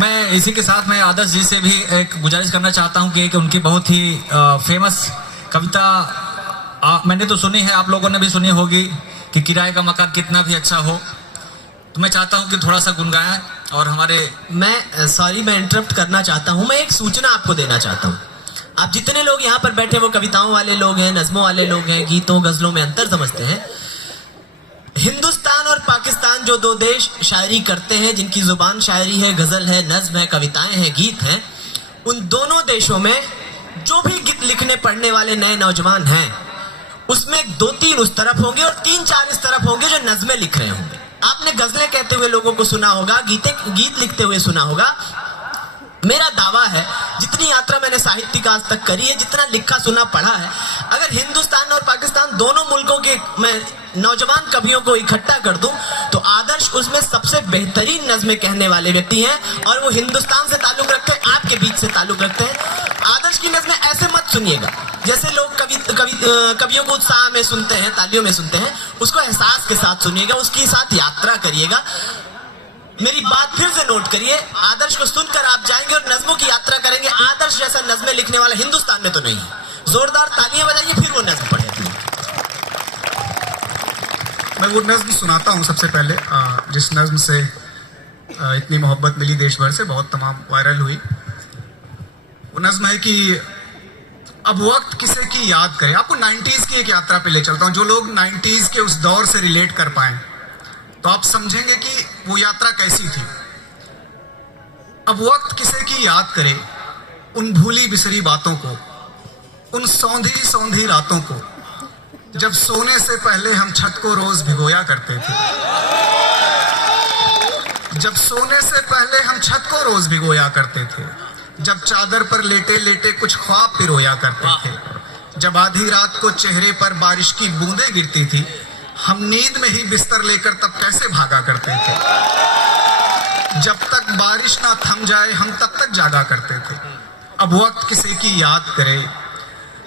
मैं इसी के साथ मैं आदर्श जी से भी एक गुजारिश करना चाहता हूं कि उनकी बहुत ही फेमस कविता मैंने तो सुनी है, आप लोगों ने भी सुनी होगी कि किराए का मकान कितना भी अच्छा हो। तो मैं चाहता हूं कि थोड़ा सा गुनगुनाएं और हमारे मैं इंटरप्ट करना चाहता हूं। मैं एक सूचना आपको देना चाहता हूं। आप जितने लोग यहाँ पर बैठे वो कविताओं वाले लोग हैं, नज़्मों वाले लोग हैं, गीतों गजलों में अंतर समझते हैं। हिंदुस्तान और पाकिस्तान जो दो देश शायरी करते हैं, जिनकी जुबान शायरी है, गजल है, नज्म है, कविताएं हैं, गीत हैं, उन दोनों देशों में जो भी गीत लिखने पढ़ने वाले नए नौजवान हैं, उसमें 2-3 उस तरफ होंगे और 3-4 इस तरफ होंगे जो नज़में लिख रहे होंगे। आपने गजलें कहते हुए लोगों को सुना होगा, गीत लिखते हुए सुना होगा। मेरा दावा है, जितनी यात्रा मैंने साहित्य का आज तक करी है, जितना लिखा सुना पढ़ा है, अगर हिंदुस्तान और पाकिस्तान दोनों मुल्कों के मैं नौजवान कवियों को इकट्ठा कर दूं तो आदर्श उसमें सबसे बेहतरीन नज़में कहने वाले व्यक्ति हैं और वो हिंदुस्तान से ताल्लुक रखते हैं, आपके बीच से ताल्लुक रखते हैं। आदर्श की नज़में ऐसे मत सुनिएगा जैसे लोग कवियों को उत्साह में सुनते हैं, तालियों में सुनते हैं। उसको एहसास के साथ सुनिएगा, उसके साथ यात्रा करिएगा। मेरी बात फिर से नोट करिए, आदर्श को सुनकर आप जाएंगे और नज़्मों की यात्रा करेंगे। आदर्श जैसा नज़्में लिखने वाला हिंदुस्तान में तो नहीं है। जोरदार तालियां बजाइए, फिर वो नज़्म पढ़े। मैं वो नज़्म सुनाता हूँ सबसे पहले, जिस नज़्म से इतनी मोहब्बत मिली देश भर से, बहुत तमाम वायरल हुई। वो नज़्म है कि अब वक्त किसे की याद करे। आपको 90s की एक यात्रा पे ले चलता हूँ। जो लोग 90s के उस दौर से रिलेट कर पाए तो आप समझेंगे कि वो यात्रा कैसी थी। अब वक्त किसे की याद करे, उन भूली बिसरी बातों को, उन सौंधी सौंधी रातों को, जब सोने से पहले हम छत को रोज भिगोया करते थे। जब सोने से पहले हम छत को रोज भिगोया करते थे, जब चादर पर लेटे लेटे कुछ ख्वाब पिरोया करते थे, जब आधी रात को चेहरे पर बारिश की बूंदें गिरती थी, हम नींद में ही बिस्तर लेकर तब कैसे भागा करते थे। जब तक बारिश ना थम जाए हम तब तक जागा करते थे। अब वक्त किसी की याद करे,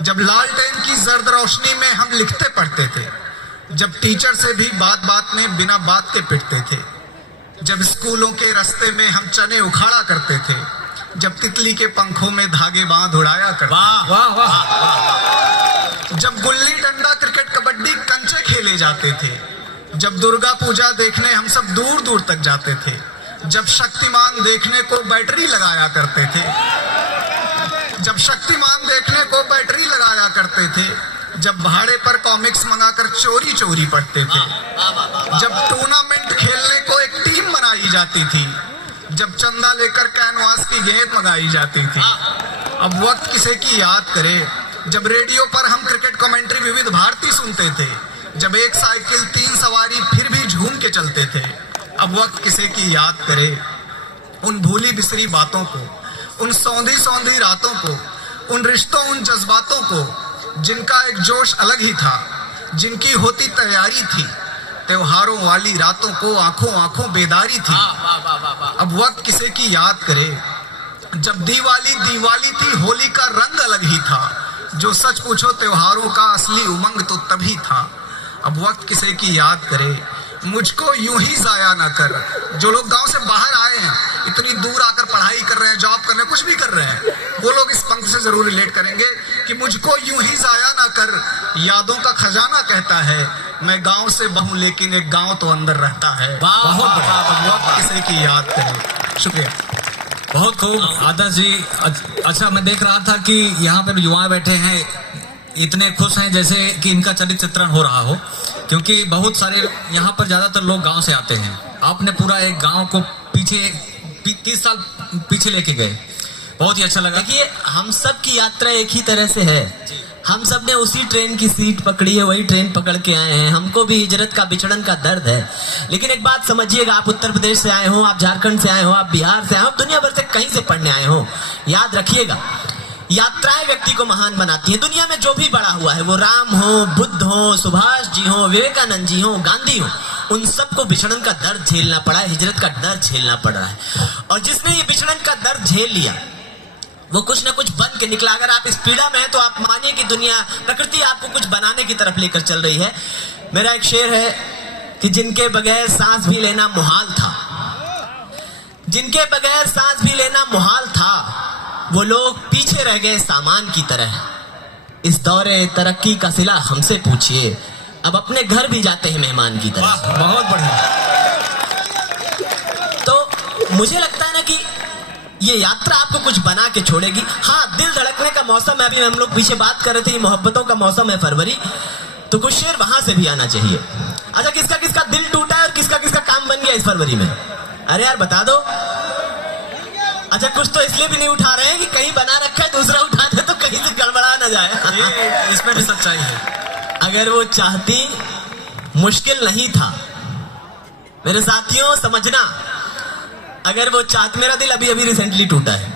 जब लालटेन की जर्द रोशनी में हम लिखते पढ़ते थे, जब टीचर से भी बात बात में बिना बात के पिटते थे, जब स्कूलों के रास्ते में हम चने उखाड़ा करते थे, जब तितली के पंखों में धागे बांध उड़ाया करते, वाह वाह वाह, जब गुल्ली डंडा क्रिकेट कबड्डी कंचे खेले जाते थे, जब दुर्गा पूजा देखने हम सब दूर दूर तक जाते थे, जब शक्तिमान देखने को बैटरी लगाया करते थे, जब शक्तिमान देखने को बैटरी लगाया करते थे, जब भाड़े पर कॉमिक्स मंगाकर चोरी चोरी पढ़ते थे, जब टूर्नामेंट खेलने को एक टीम बनाई जाती थी, जब चंदा लेकर कैनवास की गेंद मंगाई जाती थी। अब वक्त किसे की याद करे, जब रेडियो पर हम क्रिकेट कमेंट्री विविध भारती सुनते थे, जब एक साइकिल 3 सवारी फिर भी झूम के चलते थे। अब वक्त किसे की याद करे, उन भूली बिसरी बातों को, उन सौंधी सौंधी रातों को, उन रिश्तों, उन जज्बातों को, जिनका एक जोश अलग ही था, जिनकी होती तैयारी थी, त्योहारों वाली रातों को आंखों आंखों बेदारी थी। अब वक्त किसे की याद करे, जब दिवाली दिवाली थी, होली का रंग अलग ही था, जो सच पूछो त्योहारों का असली उमंग तो तभी था। अब वक्त किसे की याद करे, मुझको यूं ही जाया ना कर। जो लोग गांव से बाहर आए हैं, इतनी दूर आकर पढ़ाई कर रहे हैं, जॉब कर रहे हैं, कुछ भी कर रहे हैं, वो लोग इस पंक्ति से जरूर रिलेट करेंगे कि मुझको यूं ही जाया ना कर, यादों का खजाना कहता है, मैं गांव से बहूं लेकिन एक गांव तो अंदर रहता है। बहुत बढ़िया। अब वक्त किसे की याद करे। शुक्रिया, बहुत खूब आदर्श जी। अच्छा, मैं देख रहा था कि यहाँ पे युवा बैठे हैं, इतने खुश हैं जैसे कि इनका चरित्र चित्रण हो रहा हो, क्योंकि बहुत सारे यहाँ पर ज्यादातर लोग गांव से आते हैं। आपने पूरा एक गांव को पीछे 30 साल पीछे लेके गए, बहुत ही अच्छा लगा। देखिए, हम सब की यात्रा एक ही तरह से है। हम सब ने उसी ट्रेन की सीट पकड़ी है, वही ट्रेन पकड़ के आए हैं। हमको भी हिजरत का, बिछड़न का दर्द है। लेकिन एक बात समझिएगा, आप उत्तर प्रदेश से आए हो, आप झारखंड से आए हो, आप बिहार से आए हो, दुनिया भर से कहीं से पढ़ने आए हो, याद रखिएगा, यात्राएं व्यक्ति को महान बनाती हैं। दुनिया में जो भी बड़ा हुआ है, वो राम हो, बुद्ध हो, सुभाष जी हो, विवेकानंद जी हो, गांधी हो, उन सबको बिछड़न का दर्द झेलना पड़ा है, हिजरत का दर्द झेलना पड़ रहा है। और जिसने ये बिछड़न का दर्द झेल लिया, वो कुछ ना कुछ बन के निकला। अगर आप इस पीड़ा में हैं तो आप मानिए कि दुनिया, प्रकृति आपको कुछ बनाने की तरफ लेकर चल रही है। मेरा एक शेर है कि जिनके बगैर सांस भी लेना मुहाल था, जिनके बगैर सांस भी लेना मुहाल था, वो लोग पीछे रह गए सामान की तरह। इस दौरे तरक्की का सिला हमसे पूछिए, अब अपने घर भी जाते हैं मेहमान की तरह। वाह, बहुत बढ़िया। तो मुझे लगता है ना कि ये यात्रा आपको कुछ बना के छोड़ेगी। हाँ, दिल धड़कने का मौसम है, अभी हम लोग पीछे बात कर रहे थे, ये मोहब्बतों का मौसम है फरवरी, तो कुछ शेर वहां से भी आना चाहिए। अच्छा, किसका किसका दिल टूटा है और किसका किसका काम बन गया इस फरवरी में? अरे यार बता दो। अच्छा, कुछ तो इसलिए भी नहीं उठा रहे हैं कि कहीं बना रखा है, दूसरा उठा दे तो कहीं से गड़बड़ा ना जाए। ये इसमें भी सच्चाई है। अगर वो चाहती मुश्किल नहीं था। मेरे साथियों समझना, अगर वो चाहती, मेरा दिल अभी अभी रिसेंटली टूटा है।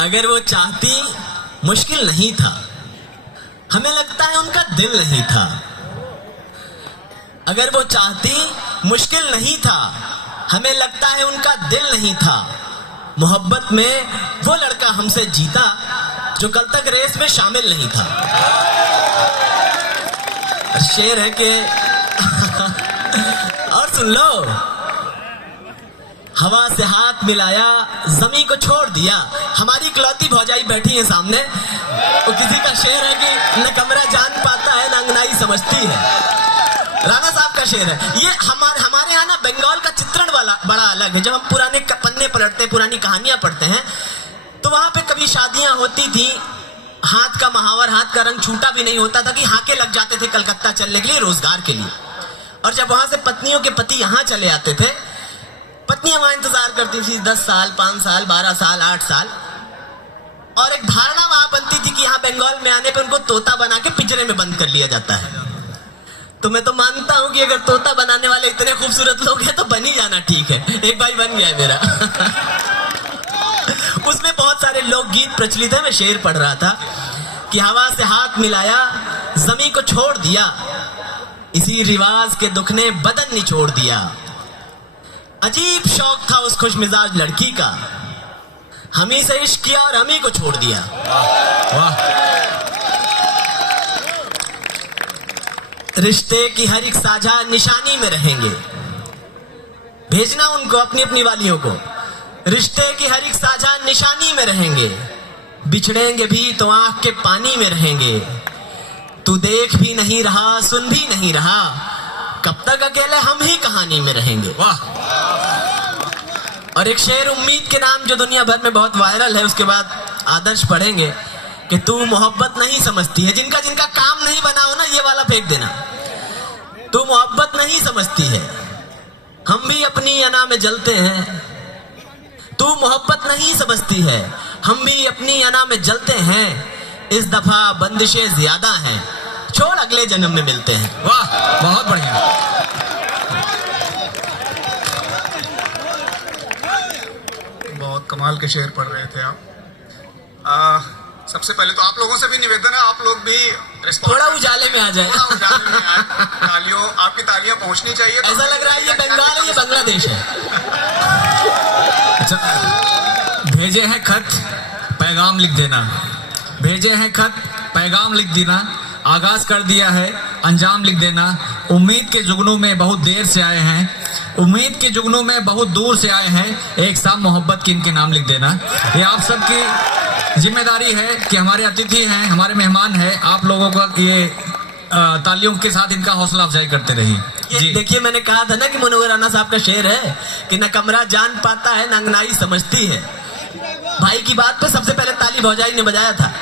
अगर वो चाहती मुश्किल नहीं था, हमें लगता है उनका दिल नहीं था। अगर वो चाहती मुश्किल नहीं था, हमें लगता है उनका दिल नहीं था। मोहब्बत में वो लड़का हमसे जीता जो कल तक रेस में शामिल नहीं था। शेर है कि और सुन लो, हवा से हाथ मिलाया, जमी को छोड़ दिया। हमारी इकलौती भौजाई बैठी है सामने, वो किसी का शेर है कि न कमरा जान पाता है न अंगनाई समझती है। राणा साहब का शेर है ये। हमारे यहाँ ना बंगाल का चित्रण वाला बड़ा अलग है। जब हम पुराने पन्ने पलटते, पुरानी कहानियां पढ़ते हैं, तो वहां पे कभी शादियां होती थी, हाथ का महावर, हाथ का रंग छूटा भी नहीं होता था कि हाके लग जाते थे कलकत्ता चलने के लिए, रोजगार के लिए। और जब वहां से पत्नियों के पति यहाँ चले आते थे, पत्नियां वहां इंतजार करती थी 10 साल, 5 साल, 12 साल, 8 साल। और एक धारणा वहां बनती थी कि यहाँ बंगाल में आने पर उनको तोता बना के पिंजरे में बंद कर लिया जाता है। तो मैं तो मानता हूं कि अगर तोता बनाने वाले इतने खूबसूरत लोग हैं तो बन ही जाना ठीक है। एक भाई बन गया है मेरा। उसमें बहुत सारे लोकगीत प्रचलित है। मैं शेर पढ़ रहा था कि हवा से हाथ मिलाया, जमी को छोड़ दिया, इसी रिवाज के दुख ने बदन निचोड़ दिया। अजीब शौक था उस खुशमिजाज लड़की का, हम ही से इश्क किया और हम ही को छोड़ दिया। वाह। रिश्ते की हर एक साझा निशानी में रहेंगे। भेजना उनको अपनी अपनी वालियों को। रिश्ते की हर एक साझा निशानी में रहेंगे, बिछड़ेंगे भी तो आंख के पानी में रहेंगे। तू देख भी नहीं रहा, सुन भी नहीं रहा, कब तक अकेले हम ही कहानी में रहेंगे। वाह। और एक शेर उम्मीद के नाम जो दुनिया भर में बहुत वायरल है, उसके बाद आदर्श पढ़ेंगे कि तू मोहब्बत नहीं समझती है। जिनका जिनका काम नहीं बना हो ना, ये वाला फेंक देना। तू मोहब्बत नहीं समझती है, हम भी अपनी अना में जलते हैं। तू मोहब्बत नहीं समझती है, हम भी अपनी अना में जलते हैं। इस दफा बंदिशें ज्यादा हैं, छोड़ अगले जन्म में मिलते हैं। वाह, बहुत बढ़िया। बहुत कमाल के शेर पढ़ रहे थे आप। सबसे पहले तो आप लोगों से भी निवेदन है, आप लोग भी थोड़ा उजाले में आ जाए। तालियों, आपकी तालियां पहुंचनी चाहिए। ऐसा लग रहा है ये बंगाल है, ये बांग्लादेश है। अच्छा, भेजे हैं खत पैगाम लिख देना, भेजे हैं खत पैगाम लिख देना, आगाज कर दिया है अंजाम लिख देना। उम्मीद के जुगनू में बहुत देर से आए हैं, उम्मीद के जुगनू में बहुत दूर से आए हैं, एक साथ मोहब्बत की इनके नाम लिख देना। ये आप सबकी जिम्मेदारी है कि हमारे अतिथि हैं, हमारे मेहमान हैं, आप लोगों का ये तालियों के साथ इनका हौसला अफजाई करते रहिए। देखिए, मैंने कहा था ना कि मुनव्वर राना साहब का शेर है कि न कमरा जान पाता है न अंगनाई समझती है। भाई की बात पे सबसे पहले ताली भौजाई ने बजाया था।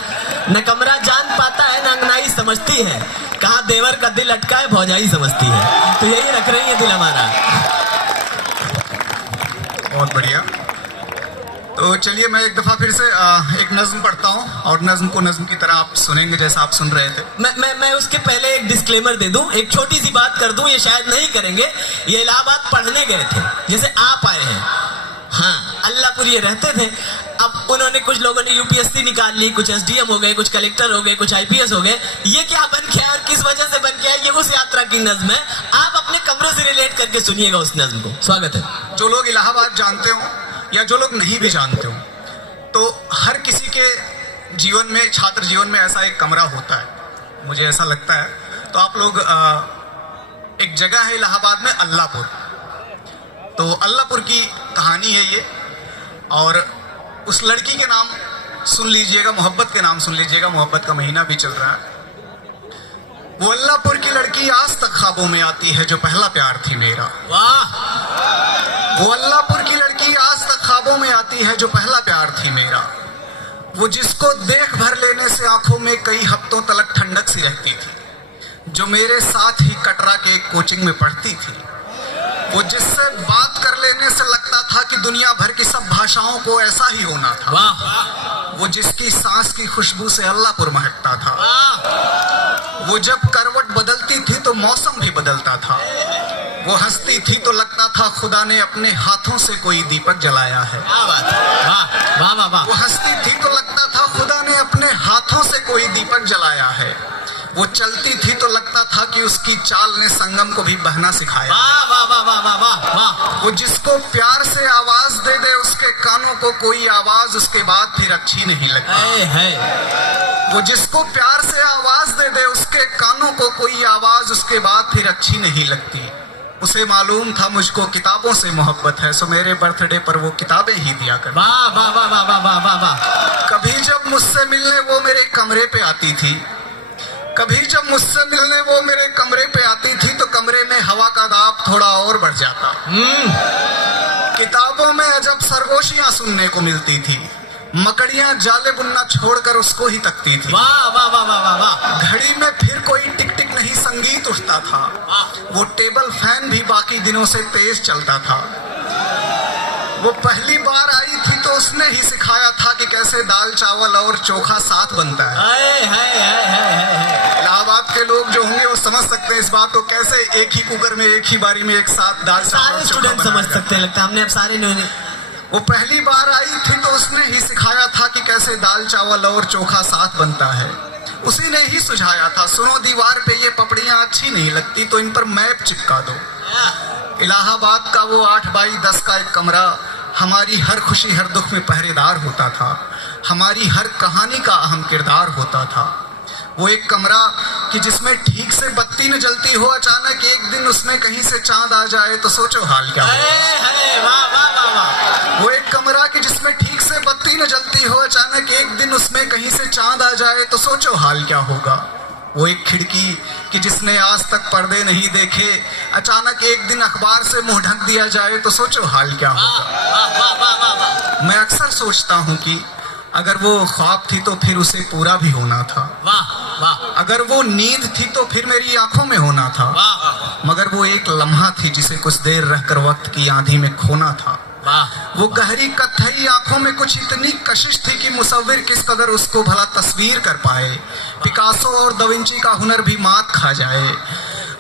न कमरा जान पाता है न अंगनाई समझती है, कहा देवर का दिल अटका है भौजाई समझती है। तो यही रख रही है दिल हमारा। बहुत बढ़िया। तो चलिए मैं एक दफा फिर से एक नज्म पढ़ता हूँ और नज्म को नज्म की तरह आप सुनेंगे जैसा आप सुन रहे थे। मैं उसके पहले एक डिस्क्लेमर दे दूं, एक छोटी सी बात कर दूं, ये शायद नहीं करेंगे। ये इलाहाबाद पढ़ने गए थे, जैसे आप आए हैं। हाँ, अल्लाहपुर ये रहते थे। अब उन्होंने, कुछ लोगों ने यूपीएससी निकाल ली, कुछ एसडीएम हो गए, कुछ कलेक्टर हो गए, कुछ आईपीएस हो गए। ये क्या बन गया और किस वजह से बन गया, ये उस यात्रा की नज्म है। आप अपने कमरों से रिलेट करके सुनिएगा उस नज्म को। स्वागत है। जो लोग इलाहाबाद जानते हो या जो लोग नहीं भी जानते हो, तो हर किसी के जीवन में, छात्र जीवन में ऐसा एक कमरा होता है, मुझे ऐसा लगता है। तो आप लोग, एक जगह है इलाहाबाद में अल्लाहपुर, तो अल्लाहपुर की कहानी है ये, और उस लड़की के नाम सुन लीजिएगा, मोहब्बत के नाम सुन लीजिएगा, मोहब्बत का महीना भी चल रहा है। वो अल्लाहपुर की लड़की आज तक ख्वाबों में आती है जो पहला प्यार थी मेरा। वाह। वो अल्लाहपुर की लड़की आज तक ख्वाबों में आती है जो पहला प्यार थी मेरा। वो जिसको देख भर लेने से आंखों में कई हफ्तों तलक ठंडक सी रहती थी, जो मेरे साथ ही कटरा के एक कोचिंग में पढ़ती थी। वो जिससे बात कर लेने से लगता था कि दुनिया भर की सब भाषाओं को ऐसा ही होना था। वाह। वो जिसकी सांस की खुशबू से अल्लाहपुर महकता था। वाह। वो जब करवट बदलती थी तो मौसम भी बदलता था। वो हंसती थी तो लगता था खुदा ने अपने हाथों से कोई दीपक जलाया है। क्या बात है। वाह वाह वाह वाह। वो हंसती थी तो लगता था खुदा ने अपने हाथों से कोई दीपक जलाया है। वो चलती थी तो लगता था कि उसकी चाल ने संगम को भी बहना सिखाया। वाह वाह वाह वाह वाह वाह वाह। वो जिसको प्यार से आवाज दे दे उसके कानों को कोई आवाज उसके बाद फिर अच्छी नहीं लगती। है। वो जिसको प्यार से आवाज दे दे उसके कानों को कोई आवाज उसके बाद फिर अच्छी नहीं लगती। उसे मालूम था मुझको किताबों से मोहब्बत है, सो मेरे बर्थडे पर वो किताबें ही दिया कर। वाह वाह वाह वाह वाह वाह वाह वाह। कभी जब मुझसे मिलने वो मेरे कमरे पे आती थी, कभी जब मुझसे मिलने वो मेरे कमरे पे आती थी तो कमरे में हवा का दाब थोड़ा और बढ़ जाता। किताबों में अजब सरगोशियां सुनने को मिलती थी। मकड़ियां जाले बुनना छोड़कर उसको ही तकती थी। वाह वाह वाह वाह वाह वाह। घड़ी में फिर कोई टिक टिक नहीं संगीत उठता था। वो टेबल फैन भी बाकी दिनों से तेज चलता था। वो पहली बार आई थी तो उसने ही सिखाया था कि कैसे दाल चावल और चोखा साथ बनता है। इलाहाबाद के लोग जो होंगे वो समझ सकते हैं इस बात को, कैसे एक ही कुकर में एक ही बारी में एक साथ दाल चावल सारे स्टूडेंट समझ सकते हैं, लगता है हमने अब सारे नहीं। वो पहली बार आई थी तो उसने ही सिखाया था कि कैसे दाल चावल और चोखा साथ बनता है। उसी ने ही सुझाया था, सुनो दीवार पे ये पपड़ियां अच्छी नहीं लगती तो इन पर मैप चिपका दो। इलाहाबाद का वो 8x10 का एक कमरा हमारी हर खुशी हर दुख में पहरेदार होता था। हमारी हर कहानी का अहम किरदार होता था। वो एक कमरा कि जिसमें ठीक से बत्ती न जलती हो, अचानक एक दिन उसमें कहीं से चांद आ जाए तो सोचो हाल क्या हो। वो एक कमरा कि जिसमें ठीक से बत्ती न जलती हो, अचानक एक दिन उसमें कहीं से चांद आ जाए तो सोचो हाल क्या होगा। वो एक खिड़की कि जिसने आज तक पर्दे नहीं देखे, अचानक एक दिन अखबार से मुंह ढक दिया जाए तो सोचो हाल क्या होगा। मैं अक्सर सोचता हूँ कि अगर वो ख्वाब थी तो फिर उसे पूरा भी होना था। वाह वाह। अगर वो नींद थी तो फिर मेरी आंखों में होना था। वाह। मगर वो एक लम्हा थी जिसे कुछ देर रहकर वक्त की आंधी में खोना था। वाह। वो गहरी कत्थई आंखों में कुछ इतनी कशिश थी कि मुसव्विर किस कदर उसको भला तस्वीर कर पाए। पिकासो और दा विंची का हुनर भी मात खा जाए।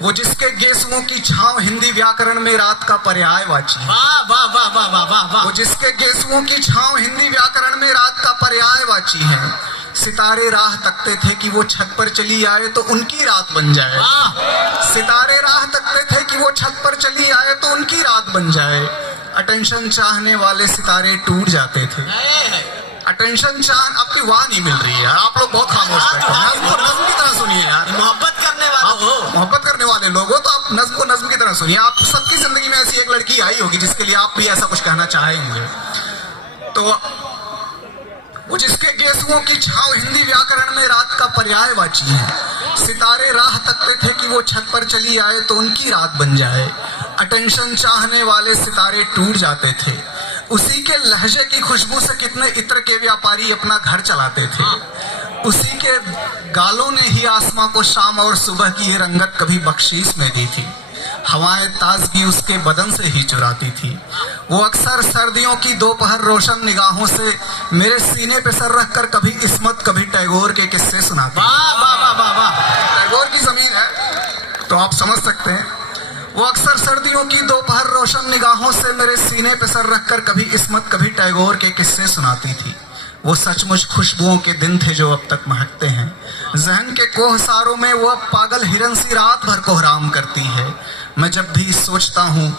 वो जिसके गेसुओं की छांव हिंदी व्याकरण में रात का पर्यायवाची है। वाह वाह वाह वाह वाह वाह वाह। वो जिसके गेसुओं की छांव हिंदी व्याकरण में रात का पर्यायवाची है। सितारे राह तकते थे कि वो छत पर चली आए तो उनकी रात बन जाए। सितारे राह तकते थे कि वो छत पर चली आए तो उनकी रात बन जाए। अटेंशन चाहने वाले सितारे टूट जाते थे। अटेंशन चाह आपकी वाह नहीं मिल रही है यार, आप लोग बहुत खामोश बैठे हो। नज्म की तरह सुनिए यार। मोहब्बत करने वाले हो, मोहब्बत करने वाले लोग हो तो आप नज्म को नज्म की तरह सुनिए। आप सबकी जिंदगी में ऐसी एक लड़की आई होगी जिसके लिए आप भी ऐसा कुछ कहना चाहेंगे। तो वो जिसके गेसुओं की छांव हिंदी व्याकरण में रात का पर्यायवाची है। सितारे राह तकते थे कि वो छत पर चली आए तो उनकी रात बन जाए। अटेंशन चाहने वाले सितारे टूट जाते थे। उसी के लहजे की खुशबू से कितने इत्र के व्यापारी अपना घर चलाते थे। उसी के गालों ने ही आसमां को शाम और सुबह की ये रंगत कभी बख्शीश में दी थी। हवाएं ताजगी उसके बदन से ही चुराती थी। वो अक्सर सर्दियों की दोपहर रोशन निगाहों से मेरे सीने पे सर रखकर कभी इस्मत कभी टैगोर के किस्से सुनाती। वाह वाह वाह वाह वाह। टैगोर की जमीन है तो आप समझ सकते हैं। वो अक्सर सर्दियों की दोपहर रोशन निगाहों से मेरे सीने पे सर रखकर कभी इस्मत कभी टैगोर के किस्से सुनाती थी। वो सचमुच खुशबुओं के दिन थे जो अब तक महकते हैं। जहन के कोहसारों में वो अब पागल हिरन सी रात भर कोहराम करती है। मैं जब भी सोचता हूँ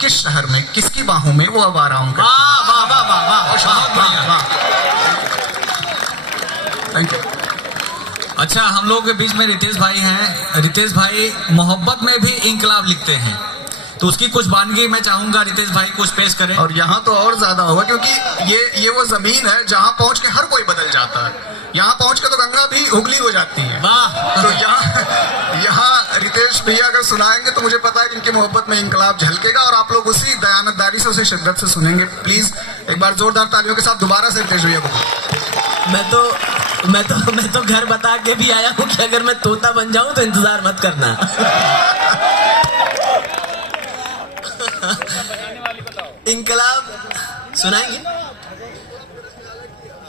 किस शहर में किसकी बाहों में वो अब आराम करती है। वाह वाह वाह वाह वाह वाह। Thank you. अच्छा, हम लोग के बीच में रितेश भाई हैं। रितेश भाई मोहब्बत में भी इंकलाब लिखते हैं। तो उसकी कुछ वानगी मैं चाहूंगा रितेश भाई कुछ पेश करें। और यहाँ तो और ज्यादा होगा, क्योंकि ये वो जमीन है जहाँ पहुंच के हर कोई बदल जाता है। यहाँ पहुंच के तो गंगा भी उगली हो जाती है। वाह। तो यहाँ रितेश भैया अगर सुनाएंगे तो मुझे पता है कि इनकी मोहब्बत में इंकलाब झलकेगा, और आप लोग उसी दयानतदारी से, उसी शिद्दत से सुनेंगे। प्लीज एक बार जोरदार तालियों के साथ दोबारा से रितेश भैया को। मैं तो घर बता के भी आया हूँ कि अगर मैं तोता बन जाऊं तो इंतजार मत करना। इंकलाब सुनाएंगे,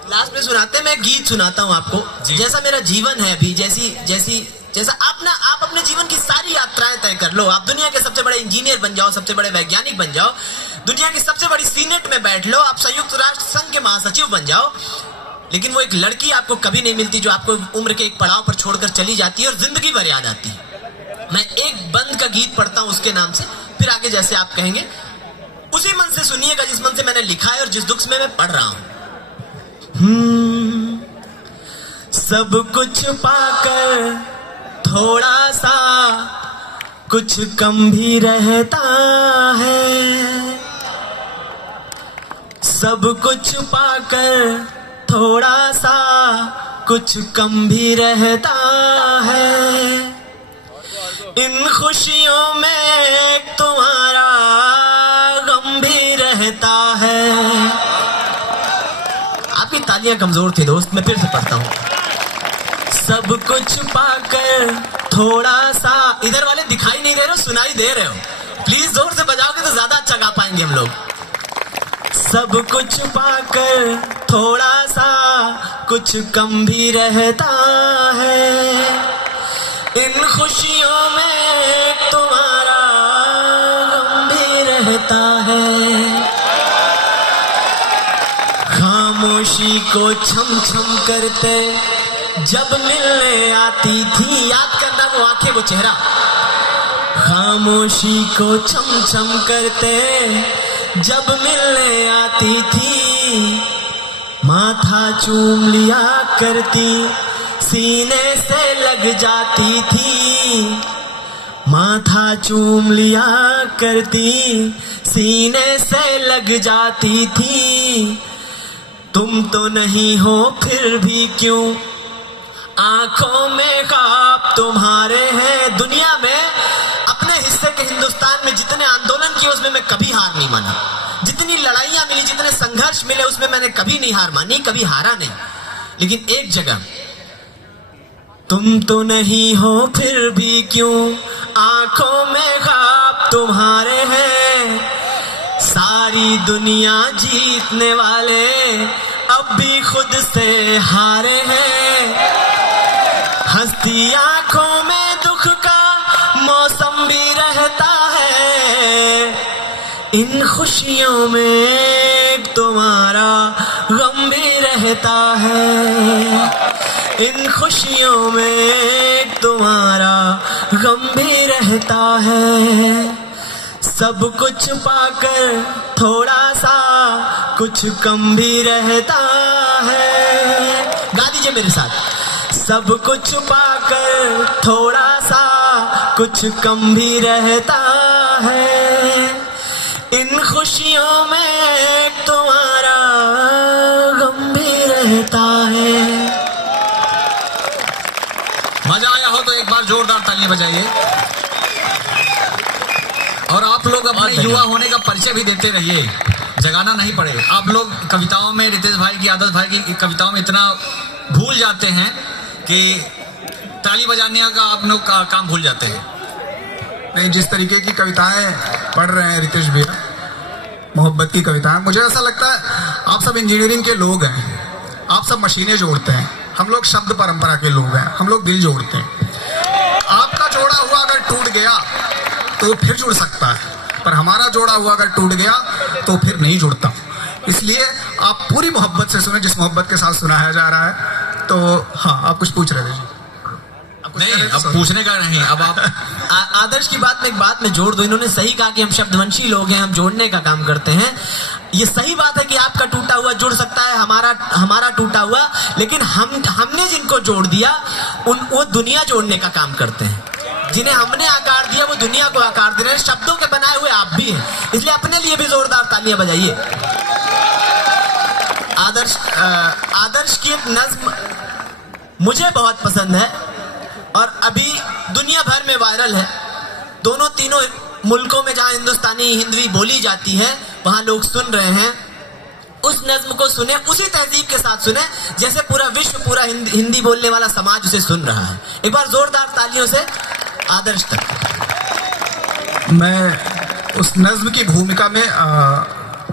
लास्ट में सुनाते हैं। मैं गीत सुनाता हूँ आपको। जैसा मेरा जीवन है अभी, जैसा आप अपने जीवन की सारी यात्राएं तय कर लो। आप दुनिया के सबसे बड़े इंजीनियर बन जाओ, सबसे बड़े वैज्ञानिक बन जाओ, दुनिया की सबसे बड़ी सीनेट में बैठ लो, आप संयुक्त राष्ट्र संघ के महासचिव बन जाओ, लेकिन वो एक लड़की आपको कभी नहीं मिलती जो आपको उम्र के एक पड़ाव पर छोड़कर चली जाती है और जिंदगी भर याद आती है। मैं एक बंद का गीत पढ़ता हूं उसके नाम से, फिर आगे जैसे आप कहेंगे उसी मन से सुनिएगा जिस मन से मैंने लिखा है और जिस दुख में मैं पढ़ रहा हूं। सब कुछ पाकर थोड़ा सा कुछ कम भी रहता है, सब कुछ पाकर थोड़ा सा कुछ कम भी रहता है, इन खुशियों में तुम्हारा गम भी रहता है। आपकी तालियां कमजोर थी दोस्त, मैं फिर से पढ़ता हूं। सब कुछ पाकर थोड़ा सा, इधर वाले दिखाई नहीं दे रहे हो, सुनाई दे रहे हो, प्लीज जोर से बजाओगे तो ज्यादा अच्छा गा पाएंगे हम लोग। सब कुछ पाकर थोड़ा सा कुछ कम भी रहता है, इन खुशियों में तुम्हारा गम भी रहता है। खामोशी को छम छम करते जब मिलने आती थी, याद करना वो आंखें वो चेहरा। खामोशी को छम छम करते जब मिलने आती थी, माथा चूम लिया करती, सीने से लग जाती थी, माथा चूम लिया करती, सीने से लग जाती थी। तुम तो नहीं हो फिर भी क्यों आंखों में ख्वाब तुम्हारे हैं। दुनिया में अपने हिस्से के हिंदुस्तान में जितने आंदोलन किए उसमें मैं कभी हार नहीं माना, जितनी लड़ाइयां मिली, जितने संघर्ष मिले उसमें मैंने कभी नहीं हार मानी, कभी हारा नहीं। लेकिन एक जगह, तुम तो नहीं हो फिर भी क्यों आंखों में ख्वाब तुम्हारे हैं, सारी दुनिया जीतने वाले अब भी खुद से हारे हैं। हंसती आंखों में दुख का मौसम भी रहता है, इन खुशियों में तुम्हारा गम भी रहता है, इन खुशियों में तुम्हारा गम भी रहता है। सब कुछ पाकर थोड़ा सा कुछ कम भी रहता है। गा दीजिए मेरे साथ। सब कुछ पाकर थोड़ा सा कुछ कम भी रहता है, इन खुशियों में तुम्हारा गम भी रहता है। मजा आया हो तो एक बार जोरदार तालियां बजाइए। और आप लोग अपने युवा होने का परिचय भी देते रहिए, जगाना नहीं पड़े। आप लोग कविताओं में, रितेश भाई की, आदत भाई की कविताओं में इतना भूल जाते हैं कि ताली बजाने का आप लोग का काम भूल जाते हैं। नहीं, जिस तरीके की कविताएं पढ़ रहे हैं रितेश भैया, मोहब्बत की कविताएं, मुझे ऐसा लगता है आप सब इंजीनियरिंग के लोग हैं, आप सब मशीनें जोड़ते हैं, हम लोग शब्द परंपरा के लोग हैं, हम लोग दिल जोड़ते हैं। आपका जोड़ा हुआ अगर टूट गया तो फिर जुड़ सकता है, पर हमारा जोड़ा हुआ अगर टूट गया तो फिर नहीं जुड़ता। इसलिए आप पूरी मोहब्बत से सुने, जिस मोहब्बत के साथ सुनाया जा रहा है। तो हाँ, आप कुछ पूछ रहे थे जी? नहीं, अब पूछने का नहीं, अब आप आदर्श की बात में एक बात में जोड़ दो। इन्होंने सही कहा कि हम शब्दवंशी लोग हैं, हम जोड़ने का काम करते हैं। ये सही बात है कि आपका टूटा हुआ जुड़ सकता है, हमारा टूटा हुआ, लेकिन हमने जिनको जोड़ दिया वो दुनिया जोड़ने का काम करते हैं। जिन्हें हमने आकार दिया वो दुनिया को आकार दे रहे हैं, शब्दों के बनाए हुए आप भी हैं, इसलिए अपने लिए भी जोरदार तालियां बजाइए। आदर्श की एक नज्म मुझे बहुत पसंद है और अभी दुनिया भर में वायरल है। दोनों तीनों मुल्कों में जहां हिंदुस्तानी हिंदी बोली जाती है वहां लोग सुन रहे हैं। उस नज्म को सुने, उसी तहजीब के साथ सुने जैसे पूरा विश्व, पूरा हिंदी बोलने वाला समाज उसे सुन रहा है। एक बार जोरदार तालियों से आदर्श तक। मैं उस नज्म की भूमिका में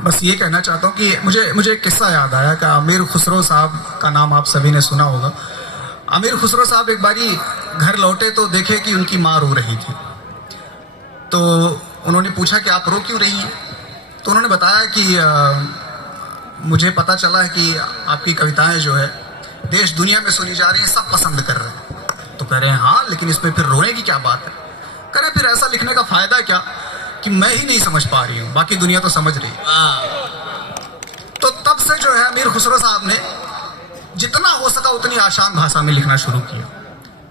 बस ये कहना चाहता हूँ कि मुझे एक किस्सा याद आया कि अमीर खुसरो साहब का नाम आप सभी ने सुना होगा। अमीर खुसरो साहब एक बारी घर लौटे तो देखे कि उनकी माँ रो रही थी। तो उन्होंने पूछा कि आप रो क्यों रही हैं? तो उन्होंने बताया कि मुझे पता चला है कि आपकी कविताएं जो है देश दुनिया में सुनी जा रही हैं, सब पसंद कर रहे हैं। तो कह रहे हैं हाँ, लेकिन इसमें फिर रोने की क्या बात है? कह रहे फिर ऐसा लिखने का फायदा क्या कि मैं ही नहीं समझ पा रही हूँ, बाकी दुनिया तो समझ रही है। तो तब से जो है अमीर खुसरो साहब ने जितना हो सका उतनी आसान भाषा में लिखना शुरू किया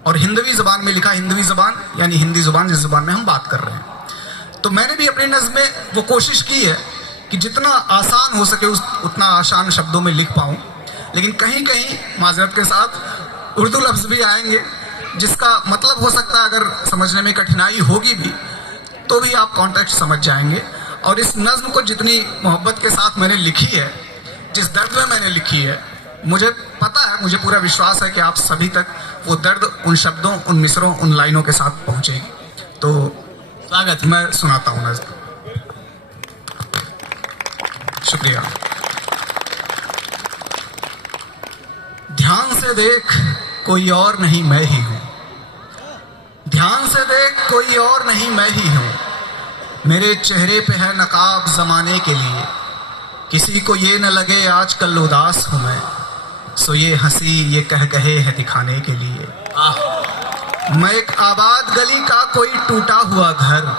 और हिंदवी जुबान में लिखा। हिंदवी जुबान यानी हिंदी जुबान जिस जुबान में हम बात कर रहे हैं। तो मैंने भी अपनी नज्म में वो कोशिश की है कि जितना आसान हो सके उतना आसान शब्दों में लिख पाऊं, लेकिन कहीं कहीं माजरत के साथ उर्दू लफ्ज भी आएंगे जिसका मतलब हो सकता है अगर समझने में कठिनाई होगी भी तो भी आप कॉन्टेक्स्ट समझ जाएंगे। और इस नज्म को जितनी मोहब्बत के साथ मैंने लिखी है, जिस दर्द में मैंने लिखी है, मुझे पता है, मुझे पूरा विश्वास है कि आप सभी तक वो दर्द उन शब्दों, उन मिसरों, उन लाइनों के साथ पहुंचेगी। तो स्वागत, मैं सुनाता हूं नज्म। शुक्रिया। ध्यान से देख कोई और नहीं मैं ही हूं, ध्यान से देख कोई और नहीं मैं ही हूं। मेरे चेहरे पे है नकाब जमाने के लिए, किसी को ये न लगे आजकल उदास हूं मैं। सो ये हंसी ये कह कहे है दिखाने के लिए। मैं एक आबाद गली का कोई टूटा हुआ घर,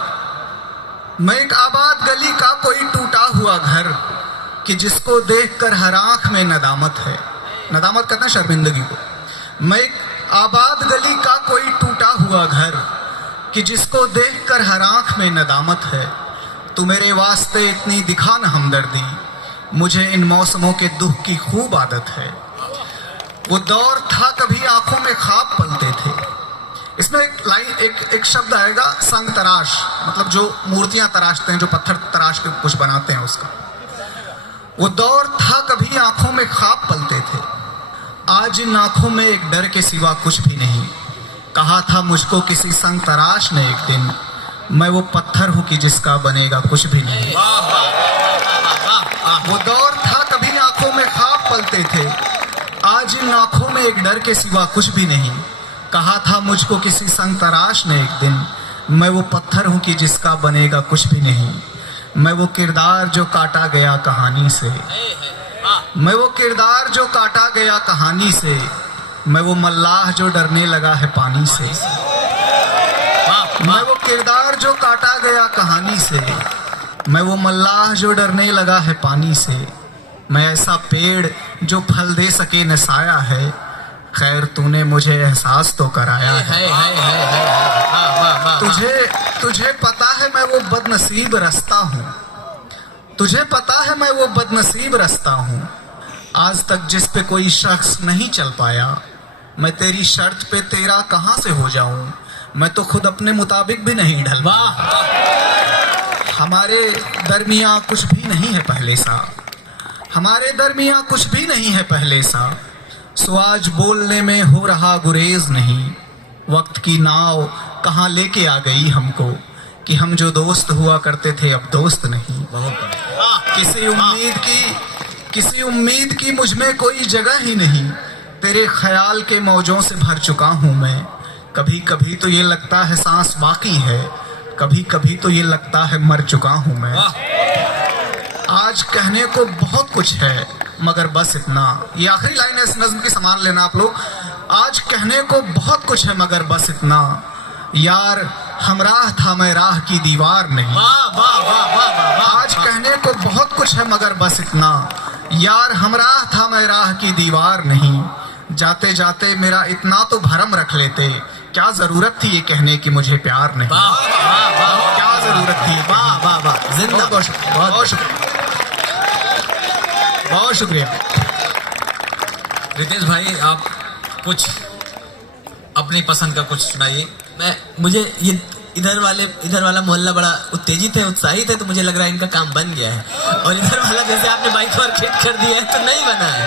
मैं एक आबाद गली का कोई टूटा हुआ घर कि जिसको देखकर हर आंख में नदामत है। नदामत कहते हैं शर्मिंदगी को। मैं एक आबाद गली का कोई टूटा हुआ घर कि जिसको देखकर हर आंख में नदामत है। तू मेरे वास्ते इतनी दिखा न हमदर्दी, मुझे इन मौसमों के दुख की खूब आदत है। वो दौर था कभी आंखों में ख्वाब पलते थे। इसमें एक लाइन, एक शब्द आएगा, संग तराश, मतलब जो मूर्तियां तराशते हैं, जो पत्थर तराश के कुछ बनाते हैं, उसका। वो दौर था कभी आंखों में ख्वाब पलते थे, आज इन आंखों में एक डर के सिवा कुछ भी नहीं। कहा था मुझको किसी संग तराश ने एक दिन, मैं वो पत्थर हूं कि जिसका बनेगा कुछ भी नहीं। वो दौर था कभी आंखों में ख्वाब पलते थे, आज इन आंखों में एक डर के सिवा कुछ भी नहीं। कहा था मुझको किसी संग तराश ने एक दिन, मैं वो पत्थर हूं कि जिसका बनेगा कुछ भी नहीं। मैं वो किरदार जो काटा गया कहानी से, मैं वो किरदार जो काटा गया कहानी से, मैं वो मल्लाह जो डरने लगा है पानी से। मैं वो किरदार जो काटा गया कहानी से, मैं वो मल्लाह जो डरने लगा है पानी से। मैं ऐसा पेड़ जो फल दे सके न साया है, खैर तूने मुझे एहसास तो कराया है। तुझे पता है मैं वो बदनसीब रास्ता हूँ, तुझे पता है मैं वो बदनसीब रास्ता हूँ। आज तक जिस पे कोई शख्स नहीं चल पाया, मैं तेरी शर्त पे तेरा कहाँ से हो जाऊं। मैं तो खुद अपने मुताबिक भी नहीं ढल। हमारे दरमियाँ कुछ भी नहीं है पहले सा, हमारे दरमियाँ कुछ भी नहीं है पहले सा। सो आज बोलने में हो रहा गुरेज नहीं, वक्त की नाव कहाँ लेके आ गई हमको, कि हम जो दोस्त हुआ करते थे अब दोस्त नहीं। किसी उम्मीद की मुझ में कोई जगह ही नहीं, तेरे ख्याल के मौजों से भर चुका हूँ मैं। कभी कभी तो ये लगता है सांस बाकी है, कभी कभी तो ये लगता है मर चुका हूँ मैं। आज कहने को बहुत कुछ है मगर बस इतना, ये आखिरी लाइन है इस नज्म की, सामान लेना आप लोग। आज कहने को बहुत कुछ है मगर बस इतना, यार हमराह था मैं राह की दीवार नहीं। आज कहने को बहुत कुछ है मगर बस इतना, यार हमराह था मैं राह की दीवार नहीं। जाते जाते मेरा इतना तो भरम रख लेते क्या जरूरत थी ये कहने की मुझे प्यार नहीं। वाह वाह वाह, क्या जरूरत थी। वाह वाह वाह, जिंदा। बहुत शुक्रिया, बहुत शुक्रिया, बहुत शुक्रिया। रितेश भाई, आप कुछ अपनी पसंद का कुछ सुनाइए। मुझे ये इधर वाला मोहल्ला बड़ा उत्तेजित है, उत्साहित है, तो मुझे लग रहा है इनका काम बन गया है। और इधर वाला जैसे आपने बाइक पर हिट कर दिया है तो नहीं बना है।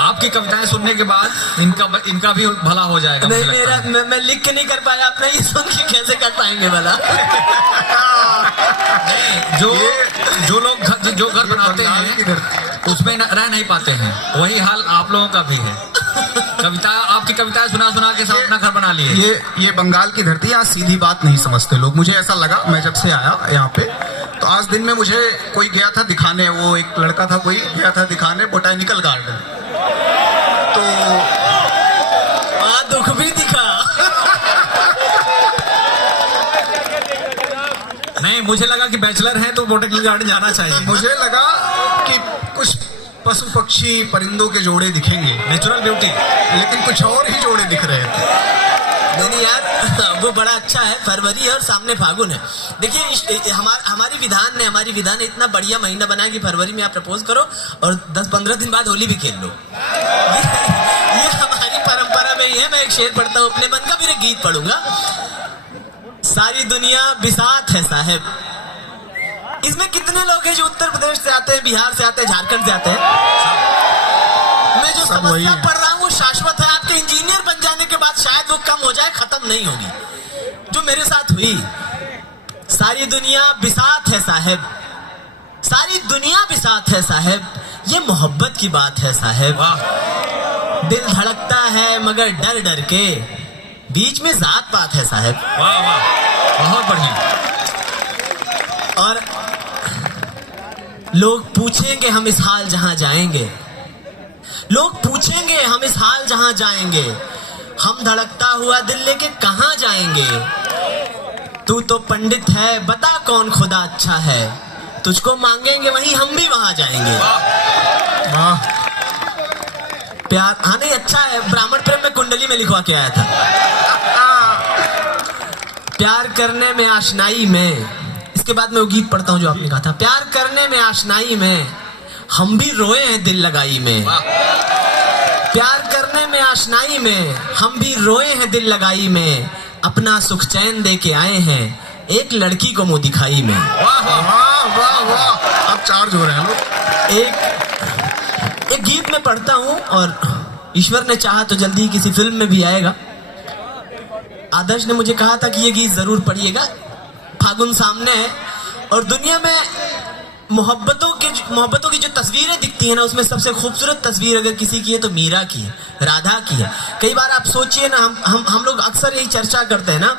आपकी कविताएं सुनने के बाद इनका भी भला हो जाएगा। नहीं, मैं लिख के नहीं कर पाया, आप नहीं सुन के कैसे कर पाएंगे भला। जो लोग जो घर बनाते हैं उसमें रह नहीं पाते हैं, वही हाल आप लोगों का भी है। आपकी कविताएं सुना के सब अपना घर बना लिए। ये बंगाल की धरती, यहाँ सीधी बात नहीं समझते लोग। मुझे ऐसा लगा, मैं जब से आया यहाँ पे, तो आज दिन में मुझे कोई गया था दिखाने, वो एक लड़का था, कोई गया था दिखाने बोटैनिकल गार्डन, तो दुख भी दिखा। नहीं, मुझे लगा कि बैचलर है तो बोटैनिकल गार्डन जाना चाहिए। मुझे लगा कि कुछ पशु पक्षी परिंदों के जोड़े दिखेंगे, नेचुरल ब्यूटी, लेकिन कुछ और ही जोड़े दिख रहे थे। नहीं यार, वो बड़ा अच्छा है। फरवरी है और सामने फागुन है। देखिए हमारी विधान ने इतना बढ़िया महीना बनाया कि फरवरी में आप प्रपोज करो और 10-15 दिन बाद होली भी खेल लो। ये हमारी परंपरा में ही है। मैं एक शेर पढ़ता हूँ अपने मन का, फिर एक गीत पढ़ूंगा। सारी दुनिया बिसात है साहब। इसमें कितने लोग हैं जो उत्तर प्रदेश से आते हैं, बिहार से आते हैं, झारखंड से आते हैं। मैं जो समस्या पढ़ रहा हूँ वो शाश्वत है। आपके इंजीनियर बन जाने के बाद शायद वो कम हो जाए, खत्म नहीं होगी, जो मेरे साथ हुई। सारी दुनिया बिसात है साहब, सारी दुनिया बिसात है साहब, ये मोहब्बत की बात है साहब। दिल धड़कता है मगर डर डर के, बीच में जात पात है साहब। वाह वाह, बहुत बढ़िया। और लोग पूछेंगे हम इस हाल जहां जाएंगे, लोग पूछेंगे हम इस हाल जहां जाएंगे, हम धड़कता हुआ दिल लेके कहां जाएंगे। तू तो पंडित है, बता कौन खुदा अच्छा है, तुझको मांगेंगे वहीं हम भी वहां जाएंगे। वाह, प्यार, हाँ नहीं अच्छा है। ब्राह्मण प्रेम में कुंडली में लिखवा के आया था। प्यार करने में आशनाई में, इसके बाद मैं वो गीत पढ़ता हूँ जो आपने कहा था। प्यार करने में आशनाई में, हम भी रोए हैं दिल लगाई में। प्यार करने में आशनाई में, हम भी रोए हैं दिल लगाई में। अपना सुख चैन दे के आए हैं एक लड़की को मुंह दिखाई में। वाह वाह वाह वाह, अब चार्ज हो रहे हैं लोग। एक गीत में पढ़ता हूँ और ईश्वर ने चाहा तो जल्दी ही किसी फिल्म में भी आएगा। आदर्श ने मुझे कहा था कि ये गीत जरूर पढ़िएगा। फागुन सामने है और दुनिया में मोहब्बतों की जो तस्वीरें दिखती है ना, उसमें सबसे खूबसूरत तस्वीर अगर किसी की है तो मीरा की है, राधा की है। कई बार आप सोचिए ना, हम लोग अक्सर यही चर्चा करते हैं ना